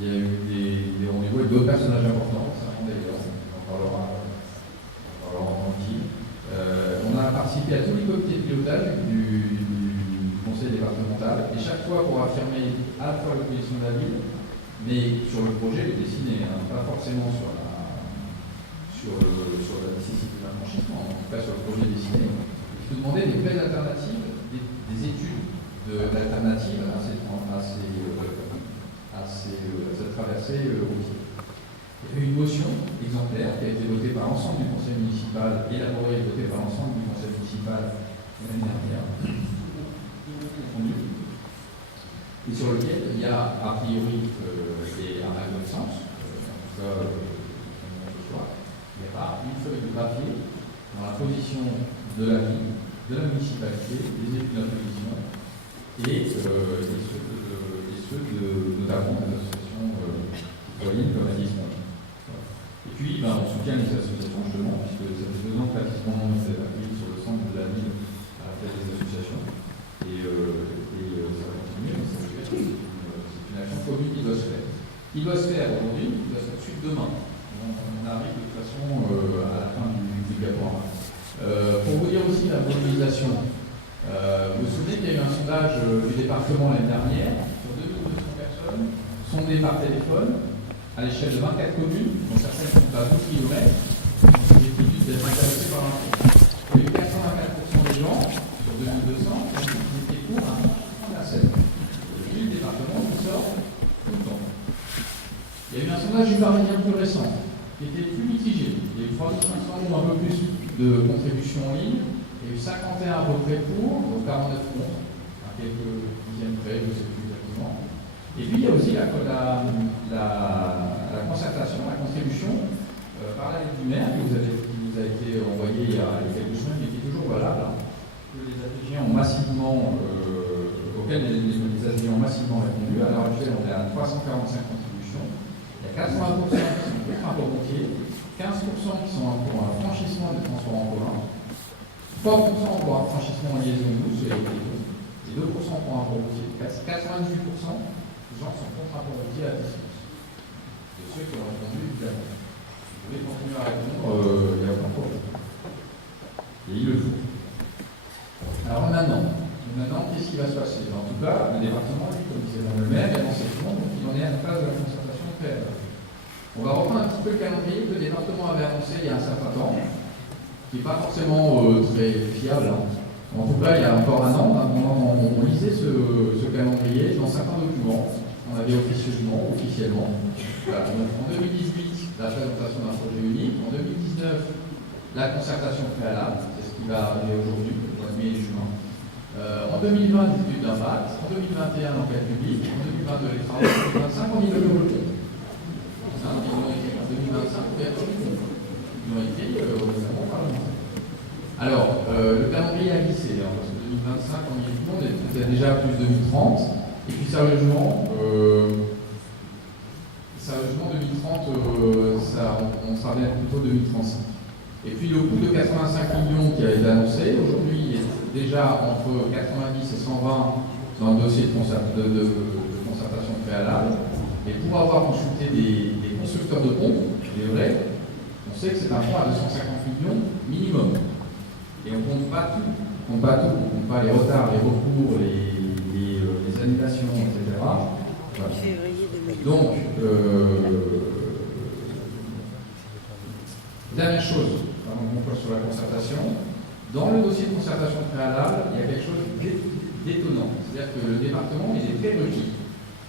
Il y a eu des rendez-vous avec d'autres personnages importants, récemment d'ailleurs, on en parlera en petit. On a participé à tous les comités de pilotage du conseil départemental, et chaque fois pour affirmer à la fois l'opposition de la ville, mais sur le projet le dessiné, hein, pas forcément sur la nécessité d'un franchissement, en tout cas sur le projet dessiné, qui nous demandait des vraies alternatives, des études d'alternatives à cette traversée routière. Il y a eu une motion exemplaire qui a été votée par l'ensemble du conseil municipal, élaborée et votée par l'ensemble du conseil municipal l'année dernière, et sur lequel il y a a priori un acte de sens, en tout cas, il n'y a pas une feuille de papier dans la position de la ville, de la municipalité, des élus de la commission et ceux notamment des associations citoyennes comme Athis. Et puis, on soutient les associations justement, puisque ça fait 2 ans que l'Athis s'est appuyé sur le centre de la ville à la tête des associations. Et ça va continuer, mais c'est une action commune qui doit se faire. Qui doit se faire aujourd'hui, qui doit se faire suite demain. On arrive de toute façon à la fin du diaporama. Pour vous dire aussi la mobilisation, vous vous souvenez qu'il y a eu un sondage du département l'année dernière sur 2200 personnes sondées par téléphone à l'échelle de 24 communes, dont certaines sont à 12 km, qui études d'être intéressées par l'info. Il y a eu 84% des gens sur 2200 qui étaient pour un franchissement de la Seine. Et puis le département qui sort tout le temps. Il y a eu un sondage du Parisien plus récent, qui était plus mitigé. Il y a eu 3500 ou un peu plus de contributions en ligne. Il y a eu 51 à peu près pour, donc 49 contre, à quelques dixièmes près, je ne sais plus exactement. Et puis il y a aussi la concertation, la contribution par la lettre du maire qui nous a été envoyée il y a quelques semaines, mais qui est toujours valable, que les ATGiens ont massivement, auxquels les ATGiens ont massivement répondu. À l'heure actuelle, on est à 345 contributions. Il y a 80% qui sont contre un pompier, 15% qui sont pour un franchissement des transports en commun, 3% pour un franchissement en liaison douce et 2% pour un pont routier. 98% des gens sont contre un pont routier à distance. De ceux qui ont répondu, évidemment. Vous pouvez continuer à répondre, il n'y a aucun problème. Et il le faut. Alors maintenant, qu'est-ce qui va se passer? En tout cas, le département, lui, comme disait le maire, est dans cette zone, donc il en est à la phase de la concertation préalable. On va reprendre un petit peu le calendrier que le département avait annoncé il y a un certain temps, qui n'est pas forcément très fiable. Hein. En tout cas, il y a encore un an, on lisait ce calendrier dans certains documents. On avait officiellement. Voilà. En 2018, la présentation d'un projet unique. En 2019, la concertation préalable. C'est ce qui va arriver aujourd'hui, au mois de mai et juin. En 2020, des études d'impact. En 2021, l'enquête publique. En 2022, les travaux. En 2025, on y le locaux. Ils ont été en 2025, ils ont été au gouvernement parlementaire. Alors, le calendrier a glissé, hein, parce que 2025, on y est tout le monde, est déjà plus 2030. Et puis sérieusement, 2030, on sera bien plutôt 2035. Et puis le coût de 85 millions qui a été annoncé, aujourd'hui, il est déjà entre 90 et 120 dans le dossier de concertation préalable. Et pour avoir consulté des constructeurs de pompes, des vrais, on sait que c'est un fonds à 250 millions minimum. Et on ne compte pas tout. On ne compte pas les retards, les recours, les annulations, etc. Voilà. Donc, dernière chose, avant qu'on conclure sur la concertation, dans le dossier de concertation préalable, il y a quelque chose d'étonnant. C'est-à-dire que le département, il est prérequis.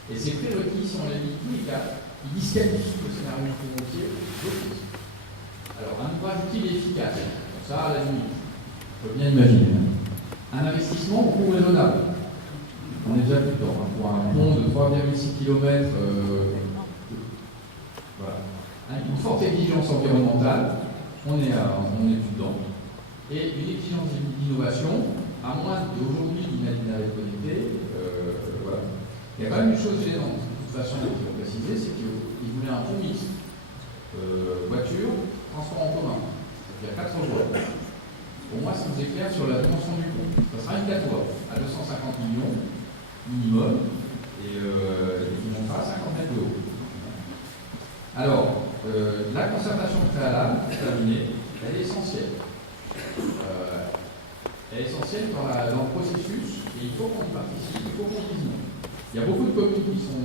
Et ces prérequis, si on les lit tous les cas, ils disqualifient le scénario financier d'office. Alors, un ouvrage utile et efficace, ça, à la limite, on peut bien imaginer. Un investissement au coût raisonnable. On est déjà plus dedans. Hein. Pour un pont de 3,6 km, voilà. Une forte exigence environnementale, on est plus dedans. Et une exigence d'innovation, à moins d'aujourd'hui d'imaginary connecté, voilà. Il y a quand même une chose gênante, de toute façon, qu'il faut préciser, c'est qu'ils voulaient un pont mixte. Voiture, transport en commun. Il y a 4 voies. Pour moi, ça nous éclaire sur la dimension du pont. Ça sera une 4 voies, à 250 millions minimum, et qui montera à 50 mètres de haut. Alors, la concertation préalable, terminée, elle est essentielle. Elle est essentielle dans le processus, et il faut qu'on y participe, il faut qu'on dise non. Il y a beaucoup de communes qui sont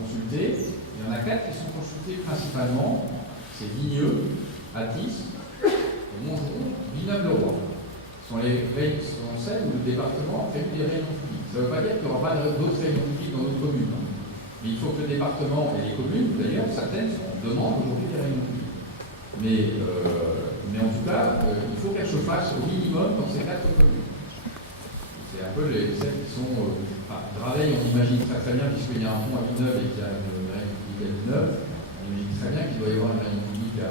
consultées. Il y en a 4 qui sont consultées principalement. C'est Vigneux, Atis, Montgeron, Villeneuve-le-Roi. Ce sont celles où le département a prévu des réunions publiques. Ça ne veut pas dire qu'il n'y aura pas d'autres réunions publiques dans d'autres communes. Mais il faut que le département et les communes, d'ailleurs, certaines demandent aujourd'hui des réunions publiques. Mais en tout cas, il faut qu'elles se fassent au minimum dans ces 4 communes. C'est un peu celles qui sont... Draveil, on imagine très bien, puisqu'il y a un pont à Villeneuve et qu'il y a une réunion publique à Villeneuve, on imagine très bien qu'il doit y avoir une réunion publique à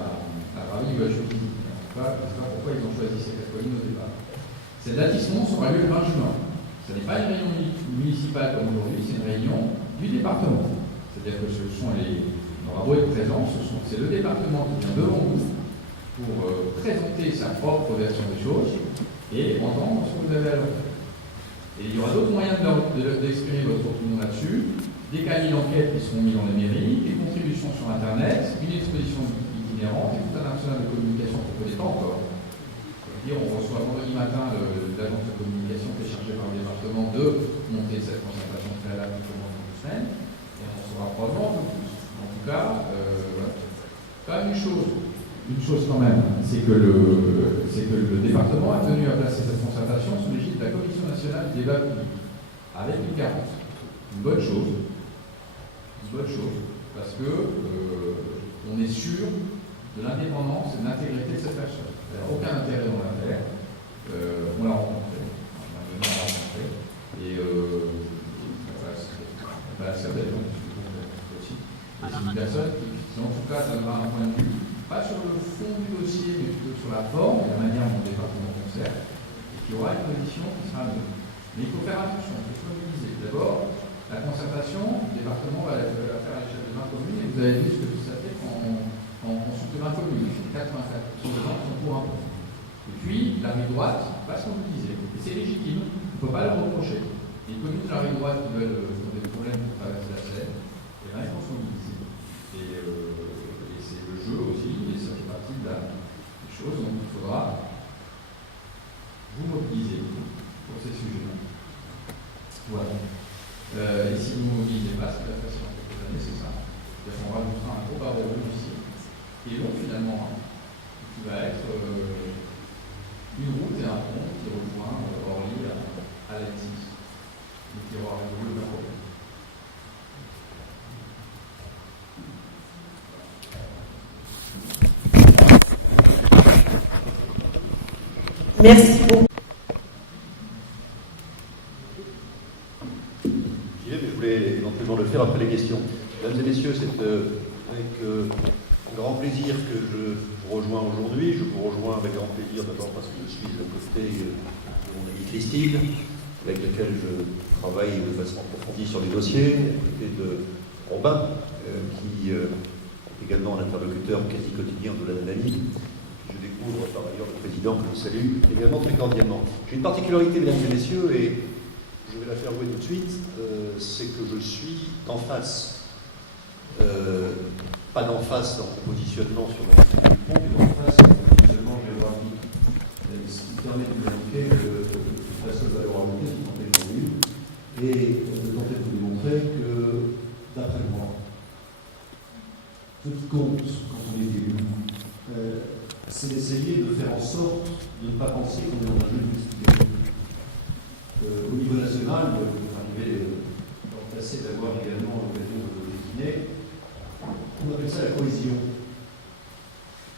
Draveil ou à Juvisy. Je ne sais pas pourquoi ils ont choisi ces 4 communes au départ. Cette datissement sera lieu le 20 juin. Ce n'est pas une réunion municipale comme aujourd'hui, c'est une réunion du département. C'est-à-dire que ce sont on aura beau être présent, c'est le département qui vient devant vous pour présenter sa propre version des choses et entendre ce que vous avez à leur faire. Et il y aura d'autres moyens d'exprimer votre opinion là-dessus, des cahiers d'enquête qui seront mis dans les mairies, des contributions sur Internet, une exposition itinérante et tout un arsenal de communication qu'on ne connaît pas encore. On reçoit vendredi matin l'agence de communication qui est chargée par le département de monter cette concertation préalable qui commence dans 2 semaines, et on saura probablement un peu plus. En tout cas, voilà. Quand même une chose quand même, c'est que le département a tenu à placer cette concertation sous l'égide de la Commission nationale du débat public, avec une carence. Une bonne chose, parce que on est sûr de l'indépendance et de l'intégrité de cette personne. Il n'y a aucun intérêt dans l'affaire. On l'a rencontré. Et ça va être aussi. Et c'est une personne qui, en tout cas, ça donnera un point de vue, pas sur le fond du dossier, mais plutôt sur la forme, la manière dont le département concerne, et qui aura une position qui sera neutre. Mais il faut faire attention, il faut se mobiliser. D'abord, la concertation, le département va la faire à l'échelle de 20 communes, et vous avez vu ce que ça fait quand en souterrain commune. 84% des gens sont pour un pont. Et puis, la rive droite va se mobiliser. Et c'est légitime, on ne peut pas le reprocher. Les communes de la rive droite qui veulent des problèmes pour traverser la Seine, et là, ils vont se mobiliser. Et c'est le jeu aussi, et ça fait partie de des choses, donc il faudra vous mobiliser pour ces sujets-là. Voilà. Et si vous ne mobilisez pas, ce qui va se passer dans quelques années, c'est ça. C'est-à-dire qu'on rajoutera un gros barreau rouge ici, et donc finalement, qui va être une route et un pont qui rejoint Orly à Leipzig, et qui aura résolu le problème. Merci beaucoup. Je voulais éventuellement le faire après les questions. Mesdames et messieurs, c'est avec grand plaisir que je vous rejoins aujourd'hui. Je vous rejoins avec grand plaisir d'abord parce que je suis à côté de mon ami Christine, avec laquelle je travaille de façon approfondie sur les dossiers, à côté de Robin, qui est également un interlocuteur quasi quotidien de l'analyse. Je découvre par ailleurs le président que je salue également très cordialement. J'ai une particularité, mesdames et messieurs, et je vais la faire jouer tout de suite, c'est que je suis d'en face. Pas d'en face dans mon positionnement sur la question du pont, mais d'en face dans mon positionnement géographique. Ce qui permet de vous indiquer que la seule valeur ajoutée, c'est tenter de conduire, et de tenter de vous démontrer que, d'après moi, ce qui compte quand on est élu, c'est d'essayer de faire en sorte de ne pas penser qu'on est dans un jeu de justification. Au niveau national, vous arrivez dans le passé d'avoir également l'occasion de le décliner. On appelle ça la cohésion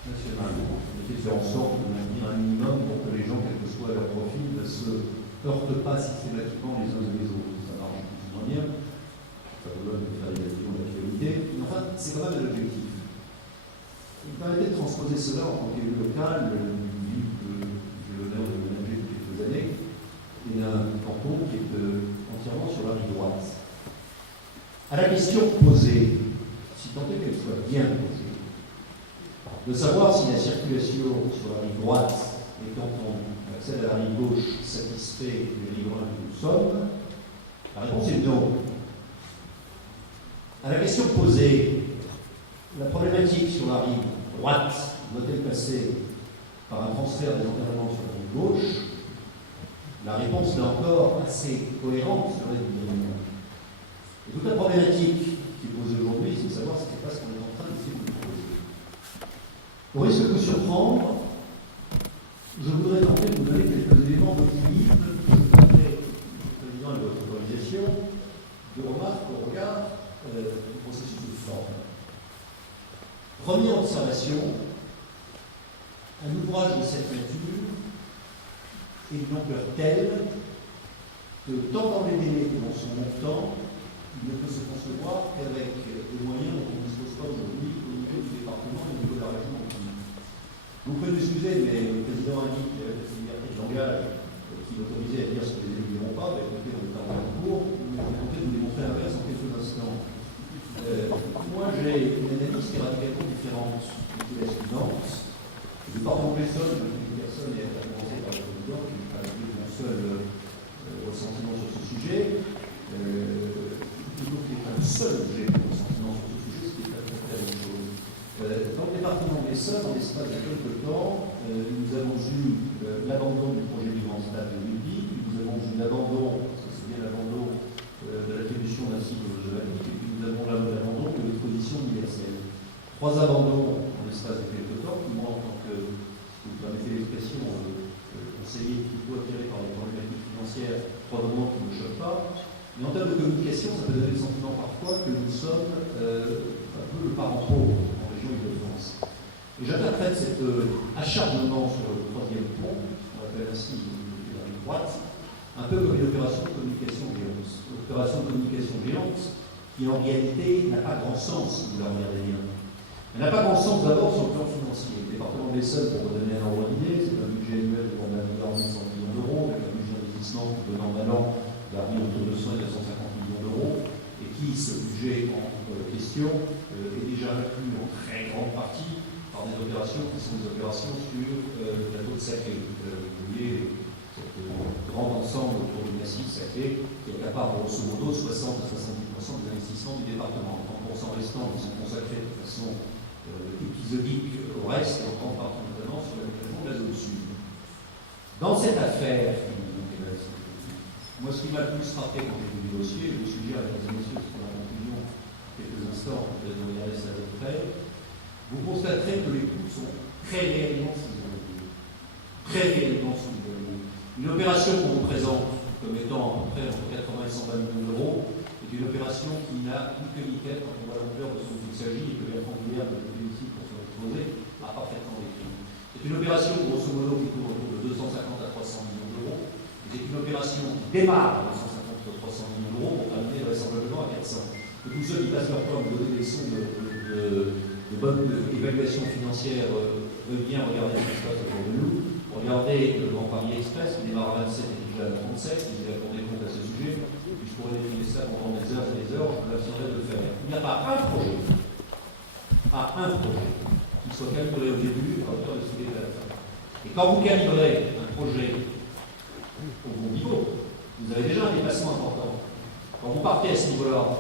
nationale. On essaie de faire en sorte de maintenir un minimum pour que les gens, quel que soit leur profil, ne se heurtent pas systématiquement les uns et les autres. Ça marche plus ou moins bien. Ça vous donne de faire des actions d'actualité. Mais enfin, c'est quand même un objectif. Il me permettait de transposer cela en tant qu'élu local, d'une ville que j'ai l'honneur de manager depuis quelques années, et d'un canton qui est entièrement sur la rive droite. À la question posée, si tant est qu'elle soit bien posée, de savoir si la circulation sur la rive droite et quand on accède à la rive gauche satisfait les riverains que nous sommes, la réponse est non. À la question posée, la problématique sur la rive droite doit-elle passer par un transfert des enterrements sur la rive gauche? La réponse, là encore, assez cohérente serait de dire non. Et toute la problématique qui est posée aujourd'hui, c'est de savoir ce qui se passe qu'on est en train d'essayer de poser. Au risque de vous surprendre, je voudrais tenter de vous donner quelques éléments d'optimisme que je permettrai, président, de votre autorisation, de remarques au regard du processus de forme. Première observation, un ouvrage de cette nature est d'une ampleur telle que tant dans les délais que dans son montant, il ne peut se concevoir qu'avec des moyens dont on ne dispose pas aujourd'hui au niveau du département et au niveau de la région. Vous pouvez m'excuser, mais le président indique cette liberté de langage qui l'autorisait à dire ce que les élus ne diront pas. Écoutez, on est en cours, mais je vais tenter de vous démontrer l'inverse en quelques instants. Moi, j'ai une analyse qui est radicalement différente, qui est la suivante. Je pars en personne, une personne est à commencer par le président, qui n'est pas mon seul ressentiment sur ce sujet. Plutôt qu'il n'est pas le seul objet de ressentiment sur ce sujet, ce qui est pas tout à fait la même chose. Dans le département de l'Essonne, en l'espace de quelques temps, nous avons eu l'abandon du projet du grand stade de Rugby, nous avons eu l'abandon, c'est bien l'abandon de l'attribution d'un site aux Jeux Olympiques, et puis nous avons l'abandon de l'exposition universelle. 3 abandons en l'espace de quelques temps, qui moi, en tant que, si vous permettez l'expression, conseiller plutôt attiré par les problématiques financières, probablement qui ne me choquent pas. Mais en termes de communication, ça peut donner le sentiment parfois que nous sommes un peu le parent pauvre en région Île-de-France. Et j'interprète cet acharnement sur le 3e pont, qu'on appelle ainsi la rive droite, un peu comme une opération de communication géante. Une opération de communication géante qui en réalité n'a pas grand sens si vous la regardez bien. Elle n'a pas grand sens d'abord sur le plan financier. Le département de l'Essonne, pour vous donner un ordre d'idée, c'est un budget annuel de 1,1 million d'euros, avec un budget d'investissement qui, de l'an en an, varie entre 200 et 250 millions d'euros. et qui, ce budget en question, est déjà inclus en très grande partie par des opérations qui sont des opérations sur le plateau de Saclay. Vous voyez cet grand ensemble autour du massif Saclay qui accapare grosso modo 60 à 70% des investissements du département. Les 30% restants qui sont consacrés de façon épisodique au reste, et en grande partie notamment sur l'aménagement de la zone sud. Dans cette affaire, moi ce qui m'a le plus frappé quand j'ai vu le dossier, je me suis dit à la messieurs, c'est pour la conclusion, quelques instants, peut-être vous regardez ça de près, vous constaterez que les coûts sont très réellement sous-évalués. Très réellement sous-évalués. Une opération qu'on vous présente comme étant à peu près entre 80 et 120 millions d'euros est une opération qui n'a plus que nickel quand on voit l'ampleur de ce dont il s'agit et que Bertrand Guillard, de félicite pour son exposé, a parfaitement décrit. C'est une opération, grosso modo, qui tourne autour de 250 à 300 millions d'euros. C'est une opération qui démarre à 250 à 300 millions d'euros pour terminer vraisemblablement à 400. Que tous ceux qui passent leur temps à me donner des leçons de bonne évaluation financière veulent bien regarder ce qui se passe autour de nous. Regardez le Grand Paris Express qui démarre à 27 et déjà à 37, vous avez accordé compte à ce sujet, et puis je pourrais définir ça pendant des heures et des heures, je vous l'abstiendrai de le faire. Il n'y a pas un projet, qui soit calibré au début à hauteur de ce qu'il est à la fin. Et quand vous calibrez un projet au bon niveau, vous avez déjà un dépassement important. Quand vous partez à ce niveau-là,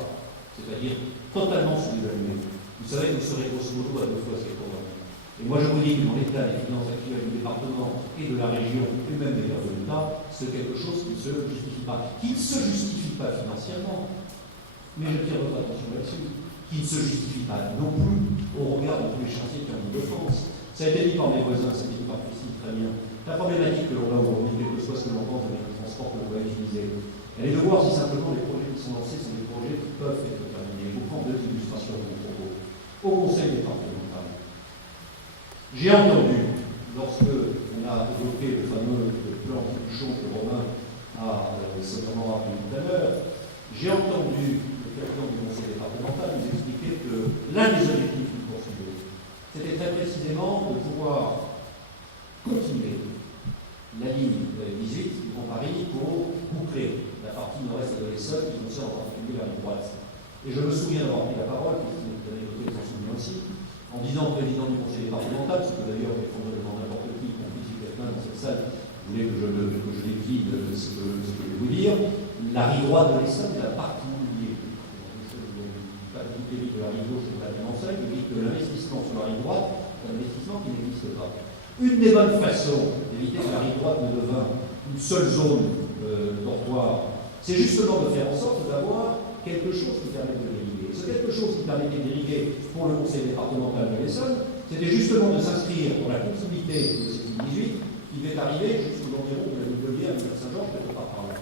c'est-à-dire totalement sous-évalué, vous savez que vous serez grosso modo à 2 fois ce qui est programmé. Et moi je vous dis que dans l'état des finances actuelles du département et de la région, et même des de l'État, c'est quelque chose qui ne se justifie pas. Qui ne se justifie pas financièrement, mais je tire votre attention là-dessus, qui ne se justifie pas non plus au regard de tous les chantiers qui ont de France. Ça a été dit par mes voisins, ça a été dit par Christine très bien. La problématique que l'on a aujourd'hui, quel que soit ce que l'on pense avec le transport que l'on va utiliser, elle est de voir si simplement les projets qui sont lancés sont des projets qui peuvent être terminés. Je vous prends 2 illustrations de mon propos. Au Conseil départemental, j'ai entendu, lorsque on a évoqué le fameux plan Bouchon que Romain a sommairement rappelé tout à l'heure, j'ai entendu le président du Conseil départemental nous expliquer que l'un des objectifs qu'il poursuivait, c'était très précisément de pouvoir continuer la ligne 18 du Grand Paris pour boucler la partie nord-est de l'Essonne qui concerne en particulier la rive droite. Et je me souviens d'avoir pris la parole, Christine s'en souvient aussi, en disant au président du conseil départemental, ce que d'ailleurs il faudrait devant n'importe qui, y compris si quelqu'un dans cette salle voulait que je décline ce que je vais vous dire, la rive droite de l'Essonne est la partie liée. Pas de la rive gauche, c'est pas bien enseigne, mais que l'investissement sur la rive droite est un investissement qui n'existe pas. Une des bonnes façons d'éviter que la rive droite ne devint une seule zone dortoir, c'est justement de faire en sorte d'avoir quelque chose qui permette de l'irriguer. Ce quelque chose qui permettait d'irriguer pour le conseil départemental de l'Essonne, c'était justement de s'inscrire dans la continuité de cette ligne 18 qui devait arriver jusqu'aux environs de la ligne de Liège à Saint-Georges, quelque part par là.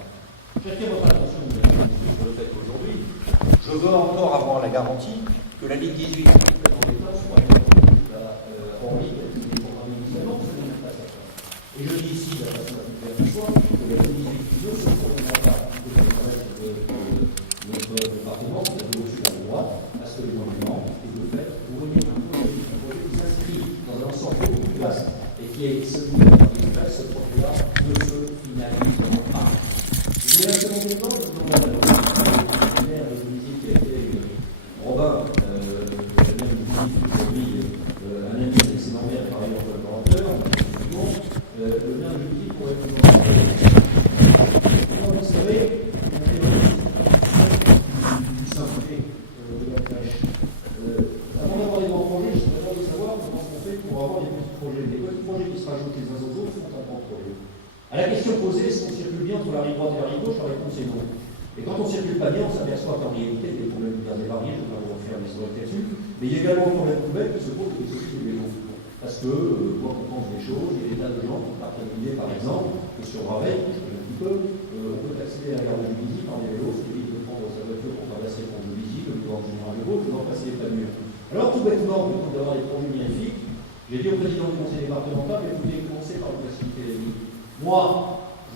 J'attire votre attention, sur le fait qu'aujourd'hui, je veux encore avoir la garantie que la ligne 18 dans l'État soit en ligne. Et je dis ici, de la façon la plus claire du choix, que la ligne 18 ne se prolongera pas de notre département, c'est-à-dire au sud à droite, à ce que les monuments, et de fait, vous voyez un projet qui s'inscrit dans un ensemble beaucoup plus vaste, et qui est celui de la Paris-Express, ce projet-là ne se finalise pas. Je vais un second temps, je vous demande la maire de visite qui a été Robin, la maire de visite aujourd'hui, un ami de l'excellent maire, par ailleurs collaborateur, le lien de l'outil pourrait vous en parler. Comment vous savez, on est dans du simple de la tâche. Avant d'avoir des grands projets, je serais d'abord de savoir comment on fait pour avoir des petits projets. Les petits projets qui se rajoutent les uns aux autres font un grand projet. À la question posée, est-ce qu'on circule bien entre la rive droite et la rive gauche, la réponse est non. Et quand on ne circule pas bien, on s'aperçoit qu'en réalité, il y a des problèmes divers et variés, je ne vais pas vous refaire l'historique là-dessus, mais il y a également le problème tout bête qui se pose de celui des vélos. Parce que, quand on pense des choses, il y a des tas de gens qui partent à l'idée, par exemple, que sur Ravel, je connais un petit peu, on peut accéder à la gare de Juvisy par les vélos, ce qui évite de prendre sa voiture pour traverser le pont de Juvisy, le boulevard général de Gaulle, pour passer les panures. Alors, tout bêtement, plutôt que d'avoir des projets magnifiques, j'ai dit au président du conseil départemental, mais vous devez commencer par une facilité la vie. Moi,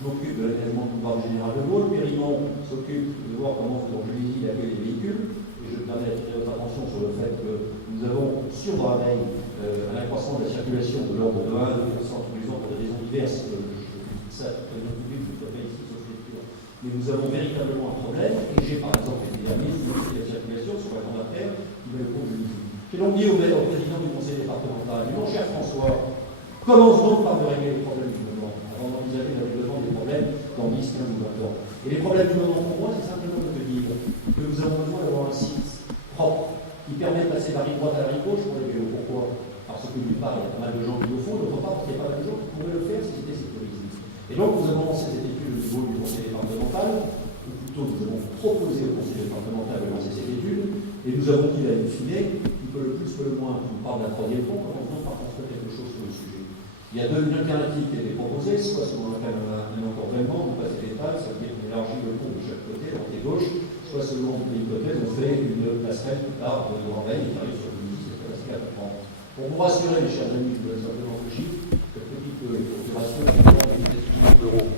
je m'occupe de l'aménagement du boulevard général de Gaulle, Périmont s'occupe de voir comment dans Juvisy il accueille les véhicules, et je me permets d'attirer votre attention sur le fait que nous avons sur Ravel un accroissement de la circulation de l'ordre de 1 à 2% tous les ans pour des raisons diverses. Je dis ça très bien public, je ne peux pas ici, sauf lecture. Mais nous avons véritablement un problème, et j'ai par exemple l'été dernier une de circulation sur la grande artère qui va le pont de Lisieux. J'ai donc dit au président du conseil départemental, mon cher François, commence donc par me régler les problèmes du moment, avant d'envisager le règlement des problèmes dans 10, 15 ou 20 ans. Et les problèmes du moment pour moi, c'est simplement de me dire que nous avons besoin d'avoir un site propre qui permet de passer de la rive droite à la rive gauche pour les vélos. Pourquoi? Parce que d'une part, il y a pas mal de gens qui le font, d'autre part, parce qu'il y a pas mal de gens qui pourraient le faire si c'était sécurisé. Et donc, nous avons lancé cette étude au niveau du conseil départemental, ou plutôt nous avons proposé au conseil départemental de lancer cette étude, et nous avons dit à in fine, qui peut le plus que le moins, qui parle d'un troisième pont, commençons par construire quelque chose sur le sujet. Il y a deux alternatives qui ont été proposées, soit selon un encordellement, on passe l'étal, ça veut dire qu'on élargit le pont de chaque côté, droite et gauche, soit selon une hypothèse, on fait une passerelle par de Grand-Veille qui arrive sur le midi, c'est facile à comprendre. Pour vous rassurer, mes chers amis, je vous donne simplement le chiffre, cette petite opération qui est de 8 millions d'euros.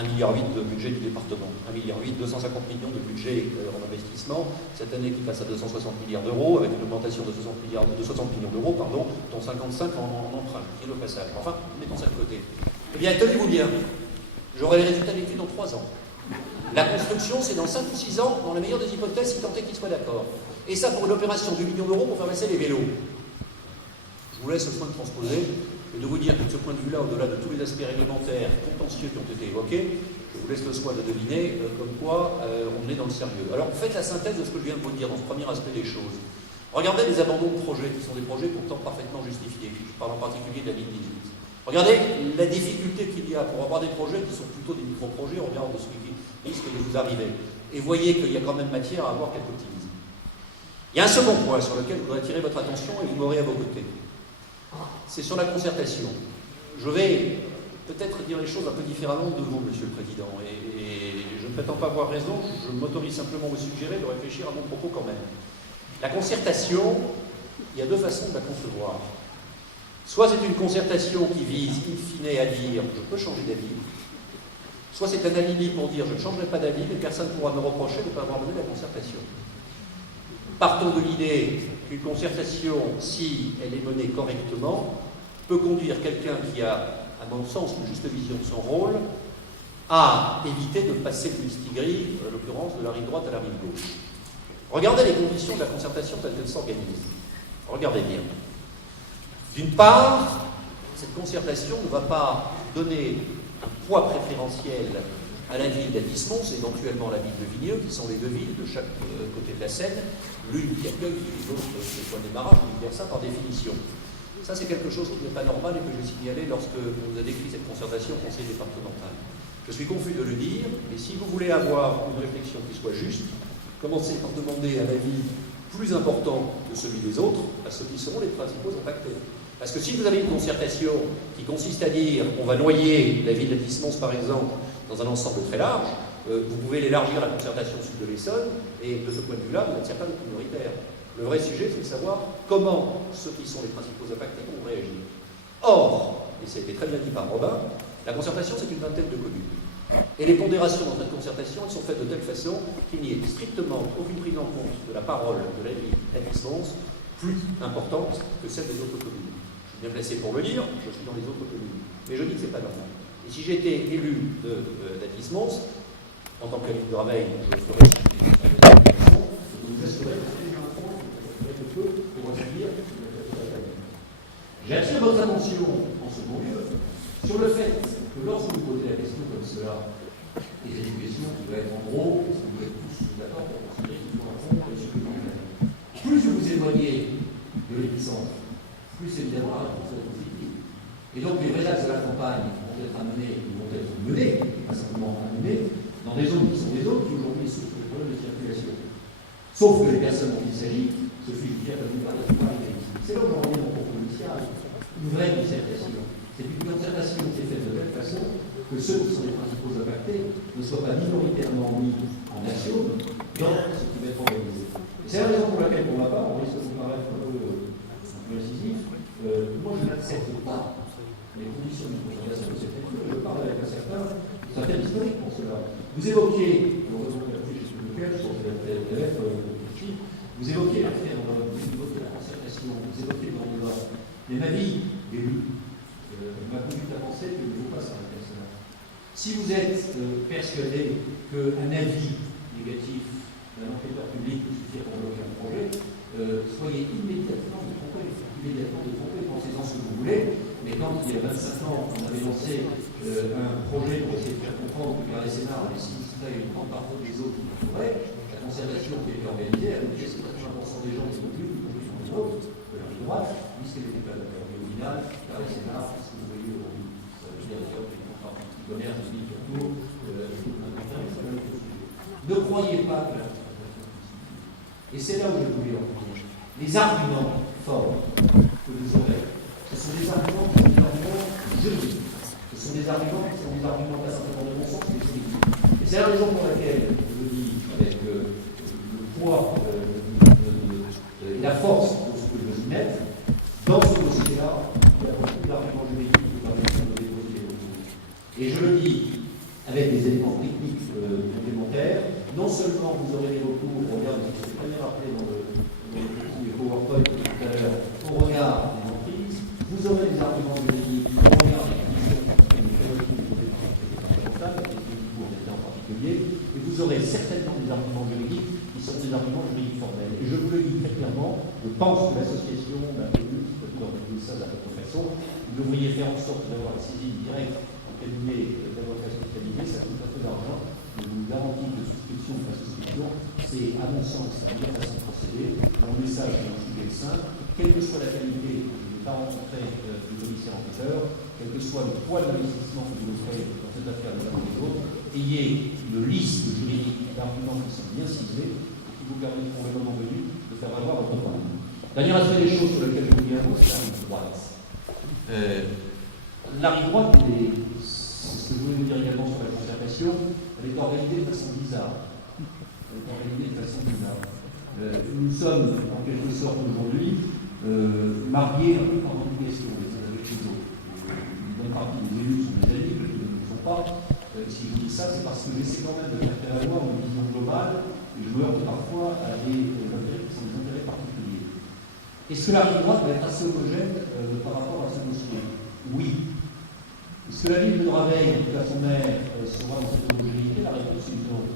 1,8 milliard de budget du département, 1,8 milliard, 250 millions de budget en investissement, cette année qui passe à 260 milliards d'euros, avec une augmentation de 60 millions d'euros, dont 55 en emprunt, qui est le passage. Enfin, mettons ça de côté. Eh bien, tenez-vous bien, j'aurai les résultats de l'étude dans 3 ans. La construction, c'est dans 5 ou 6 ans, dans la meilleure des hypothèses, si tant est qu'ils soient d'accord. Et ça pour une opération d'1 million d'euros pour faire passer les vélos. Je vous laisse le soin de transposer. Et de vous dire que de ce point de vue-là, au-delà de tous les aspects réglementaires, contentieux qui ont été évoqués, je vous laisse le soin de deviner comme quoi on est dans le sérieux. Alors faites la synthèse de ce que je viens de vous dire dans ce premier aspect des choses. Regardez les abandons de projets, qui sont des projets pourtant parfaitement justifiés. Je parle en particulier de la ligne 18. Regardez la difficulté qu'il y a pour avoir des projets qui sont plutôt des micro-projets au regard de ce qui risque de vous arriver. Et voyez qu'il y a quand même matière à avoir quelques optimisme. Il y a un second point sur lequel je voudrais attirer votre attention et vous m'aurez à vos côtés. C'est sur la concertation. Je vais peut-être dire les choses un peu différemment de vous, Monsieur le Président, et je ne prétends pas avoir raison, je m'autorise simplement à vous suggérer de réfléchir à mon propos quand même. La concertation, il y a 2 façons de la concevoir. Soit c'est une concertation qui vise, in fine, à dire « je peux changer d'avis », soit c'est un alibi pour dire « je ne changerai pas d'avis, mais personne ne pourra me reprocher de ne pas avoir mené la concertation ». Partons de l'idée qu'une concertation, si elle est menée correctement, peut conduire quelqu'un qui a, à mon sens, une juste vision de son rôle, à éviter de passer le mistigris, en l'occurrence de la rive droite à la rive gauche. Regardez les conditions de la concertation telles qu'elles s'organisent. Regardez bien. D'une part, cette concertation ne va pas donner un poids préférentiel à la ville d'Addis-Mons, éventuellement la ville de Vigneux, qui sont les 2 villes de chaque côté de la Seine, l'une qui accueille l'autre qui point des barrages, ou vice-versa par définition. Ça, c'est quelque chose qui n'est pas normal et que j'ai signalé lorsque on nous a décrit cette concertation au conseil départemental. Je suis confus de le dire, mais si vous voulez avoir une réflexion qui soit juste, commencez par demander un avis plus important que celui des autres à ceux qui seront les principaux impactés. Parce que si vous avez une concertation qui consiste à dire qu'on va noyer la ville d'Addis-Mons, par exemple, dans un ensemble très large, vous pouvez l'élargir à la concertation sud de l'Essonne, et de ce point de vue-là, vous n'attirez pas le minoritaire. Le vrai sujet, c'est de savoir comment ceux qui sont les principaux impactés vont réagir. Or, et ça a été très bien dit par Robin, la concertation, c'est une vingtaine de communes. Et les pondérations dans cette concertation, elles sont faites de telle façon qu'il n'y ait strictement aucune prise en compte de la parole de la ville d'Addis-Mons plus importante que celle des autres communes. Je suis bien placé pour le dire, je suis dans les autres communes. Mais je dis que ce n'est pas normal. Et si j'étais élu d'Addis-Mons, en tant qu'ami de Rameil, je ferais j'attire votre attention en second lieu sur le fait que lorsque vous posez la question comme cela, les éducations qui doivent être en gros, est-ce que vous êtes tous d'accord pour considérer qu'il faut un fond supplémentaire. Plus vous vous éloignez de l'épicentre, plus évidemment la réponse est positive. Et donc les vrais axes de la campagne vont être menés, pas simplement amenés, dans des zones qui sont des zones qui aujourd'hui souffrent de problèmes de circulation. Sauf que les personnes dont il s'agit se fichent bien comme une part de la plupart. C'est là où j'en reviens mon propos initial. Une vraie concertation. C'est une concertation qui est faite de telle façon que ceux qui sont les principaux impactés ne soient pas minoritairement mis en action dans ce qui va être organisé. C'est la raison pour laquelle, pour ma part, on risque de vous paraître un peu incisif. Moi, je n'accepte pas les conditions d'une concertation de cette nature. Je parle avec un certain historique pour cela. Vous évoquiez, vous évoquiez la concertation, vous évoquiez le grand débat. Mais ma vie d'élu m'a conduit à penser qu'il ne faut pas s'arrêter à cela. Si vous êtes persuadé qu'un avis négatif d'un enquêteur public peut suffire pour bloquer un projet, soyez immédiatement de tromper, pensez-en ce que vous voulez. Mais quand il y a 25 ans, on avait lancé un projet pour essayer de faire comprendre que Gare des Sénards avait sinistré une grande partie des eaux qui l'entouraient, la conservation qui était organisée a dit que 80% des gens qui ont vu une pollution des autres, de la rive droite, puisqu'elle n'était pas d'accord. Et au final, Gare des Sénards, c'est ce que vous voyez aujourd'hui. Ça veut dire d'ailleurs que les contrats du commerce, du autour, ne croyez pas que la et c'est là où je voulais en venir. Les arguments forts que vous aurez, ce sont des arguments qui sont des arguments juridiques. Ce sont des arguments qui sont des arguments pas simplement de bon sens, mais juridiques. Et c'est la raison pour laquelle je le dis avec le poids et la force de ce que je veux y mettre. Dans ce dossier-là, il y a beaucoup d'arguments juridiques qui permettent de déposer les recours. Et je le dis avec des éléments techniques complémentaires. Non seulement vous aurez des recours, regarde, je ne pas bien rappelé dans le petit PowerPoint tout à l'heure, au regard des emprises, vous aurez des arguments juridiques au regard des conditions en particulier, et vous aurez certainement des arguments juridiques qui sont des arguments juridiques formels. Et je vous le dis très clairement, je pense que l'association d'un commune qui peut organiser ça de votre façon, vous devriez faire en sorte d'avoir la saisine directe au cabinet d'avocats spécialisés, ça coûte un peu d'argent. Je vous garantis que souscription ou pas souscription, c'est à mon sens la meilleure façon de procéder. Mon message est un sujet simple. Quelle que soit la qualité, je n'ai pas rencontré du commissaire enquêteur, quel que soit le poids de l'investissement que vous offrez dans cette affaire de l'un des autres, ayez une liste juridique d'arguments qui sont bien ciblés et qui vous permettront le moment venu de faire valoir votre point. Dernier aspect des choses sur lequel je vous dis un mot, c'est la rive droite. La rive droite, c'est ce que je voulais vous dire également sur la concertation, elle est organisée de façon bizarre. Nous sommes, en quelque sorte, aujourd'hui, mariés un peu par obligation les uns avec les autres. Une bonne partie des élus sont des amis, mais ne le sont pas. Si je vous dis ça, c'est parce que j'essaie quand même de faire la loi en une vision globale, et je me heurte parfois à des intérêts qui sont des intérêts particuliers. Est-ce que la rive droite va être assez homogène par rapport à ce dossier? Oui. Est-ce que la ville de Draveil, en tout cas son maire, sera dans cette homogénéité? La réponse est non.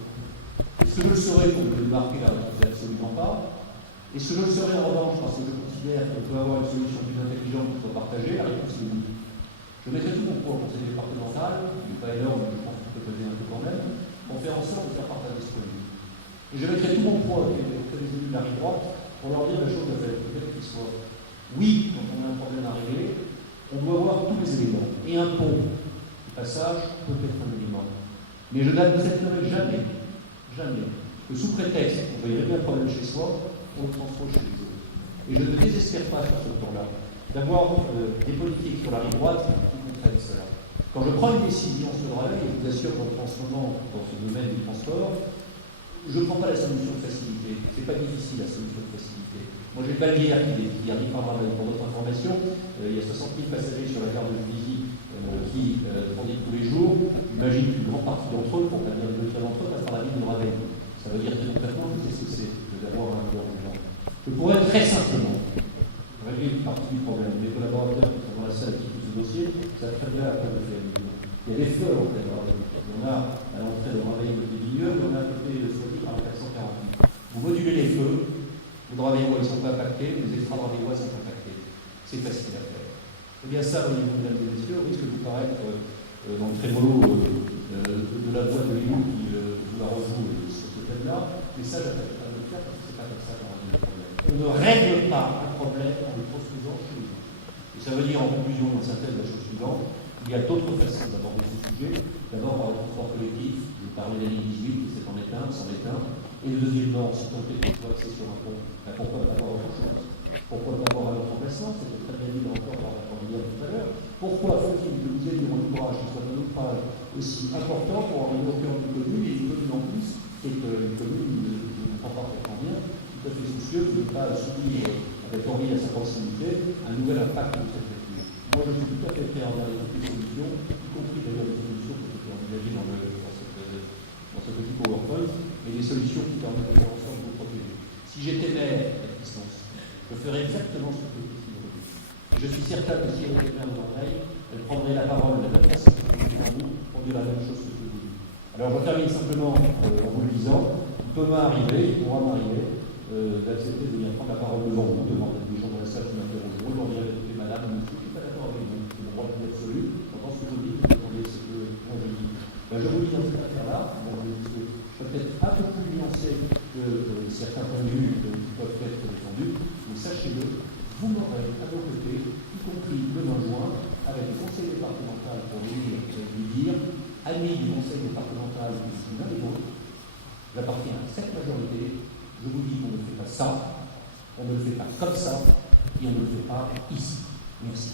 Est-ce que je le serai pour me démarquer? La réponse est absolument pas. Est-ce que je le serai en revanche parce que je considère qu'on peut avoir une solution plus intelligente qui soit partagée? La réponse est oui. Je mettrai tout mon poids au conseil départemental, il n'est pas énorme, mais je pense qu'il peut peser un peu quand même, pour faire en sorte de faire partager ce point de vue. Et je mettrai tout mon poids auprès des élus de la rive droite pour leur dire la chose de fait, peut-être qu'ils soient. Oui, quand on a un problème à régler, on doit voir tous les éléments. Et un pont de passage peut être un élément. Mais je n'accepterai jamais que sous prétexte qu'on va y régler un problème chez soi, on le transpose chez les autres. Et je ne désespère pas sur ce plan-là d'avoir des politiques sur la rive droite qui contraignent cela. Quand je prends une décision sur le Draveil, et je vous assure qu'en ce moment, dans ce domaine du transport, je ne prends pas la solution de facilité. Ce n'est pas difficile la solution de facilité. Moi j'ai Vallière qui arrive par Draveil. Pour votre information, il y a 60 000 passagers sur la gare de Juvisy qui transitent tous les jours. J'imagine qu'une grande partie d'entre eux, pour pas dire les deux tiers d'entre eux, passent par la ville de Draveil. Ça veut dire très concrètement que c'est ce que c'est d'avoir un joueur de gens. Je pourrais très simplement régler une partie du problème. Les collaborateurs qui sont dans la salle qui font ce dossier, ça très bien la peine de faire. Il y a des feux en fait. On a à l'entrée de Draveil de Villiers, on a à côté de Soigny par le 448. Vous modulez les feux, les Draveillois ne sont pas impactés, les extra-Draveillois sont impactés. C'est facile à faire. Eh bien ça, au niveau, mesdames et messieurs, risque de vous paraître dans le trémolo de la voix de l'élu qui vous la rejoue sur ce thème-là, mais ça, j'appelle pas de le faire parce que c'est pas comme ça qu'on règle le problème. On ne règle pas un problème en le transposant chez les autres. Et ça veut dire, en conclusion, on synthèse la chose suivante, il y a d'autres façons d'aborder ce sujet. D'abord par le transport collectif, je parlais de la ligne 18, qui s'est en éteint, s'en éteint. Et deuxièmement, si on fait des choix sur un pont, pourquoi pas avoir autre chose? Pourquoi pas avoir un autre emplacement? C'était très bien dit encore par la candidate tout à l'heure. Pourquoi faut-il que vous ayez un ouvrage qui soit un ouvrage aussi important pour arriver au cœur d'une commune, et une commune en plus, et qu'une commune, je ne comprends pas parfaitement bien, tout à fait soucieuse de ne pas subir, avec envie à sa proximité, un nouvel impact de cette lecture. Moi, je suis tout à fait prêt à regarder toutes les solutions, y compris d'ailleurs des solutions qui étaient envisagées dans ce petit PowerPoint, mais des solutions qui permettent de faire en sorte de vous protéger. Si j'étais maire à distance, je ferais exactement ce que vous dites. Et je suis certain que si elle était maire de Marseille, elle prendrait la parole de la place que vous pour dire la même chose que ce que je dis. Alors je termine simplement en vous le disant, Thomas arrivé, il pourra m'arriver d'accepter de venir prendre la parole devant vous, devant des gens dans la salle qui m'interrogeront, ils vont dire écoutez madame, monsieur, je ne suis pas d'accord avec vous, c'est mon droit absolu, j'entends ce que vous dites, vous entendez ce que moi je dis. Ben, je vous dis dans cette affaire-là, bon, peut-être un peu plus nuancé que certains points de vue qui peuvent être défendus, mais sachez-le, vous m'aurez à vos côtés, y compris le 20 juin, avec le conseil départemental pour venir lui dire, amis du conseil départemental, ici l'un des vôtres, j'appartiens à cette majorité, je vous dis qu'on ne fait pas ça, on ne le fait pas comme ça, et on ne le fait pas ici. Merci.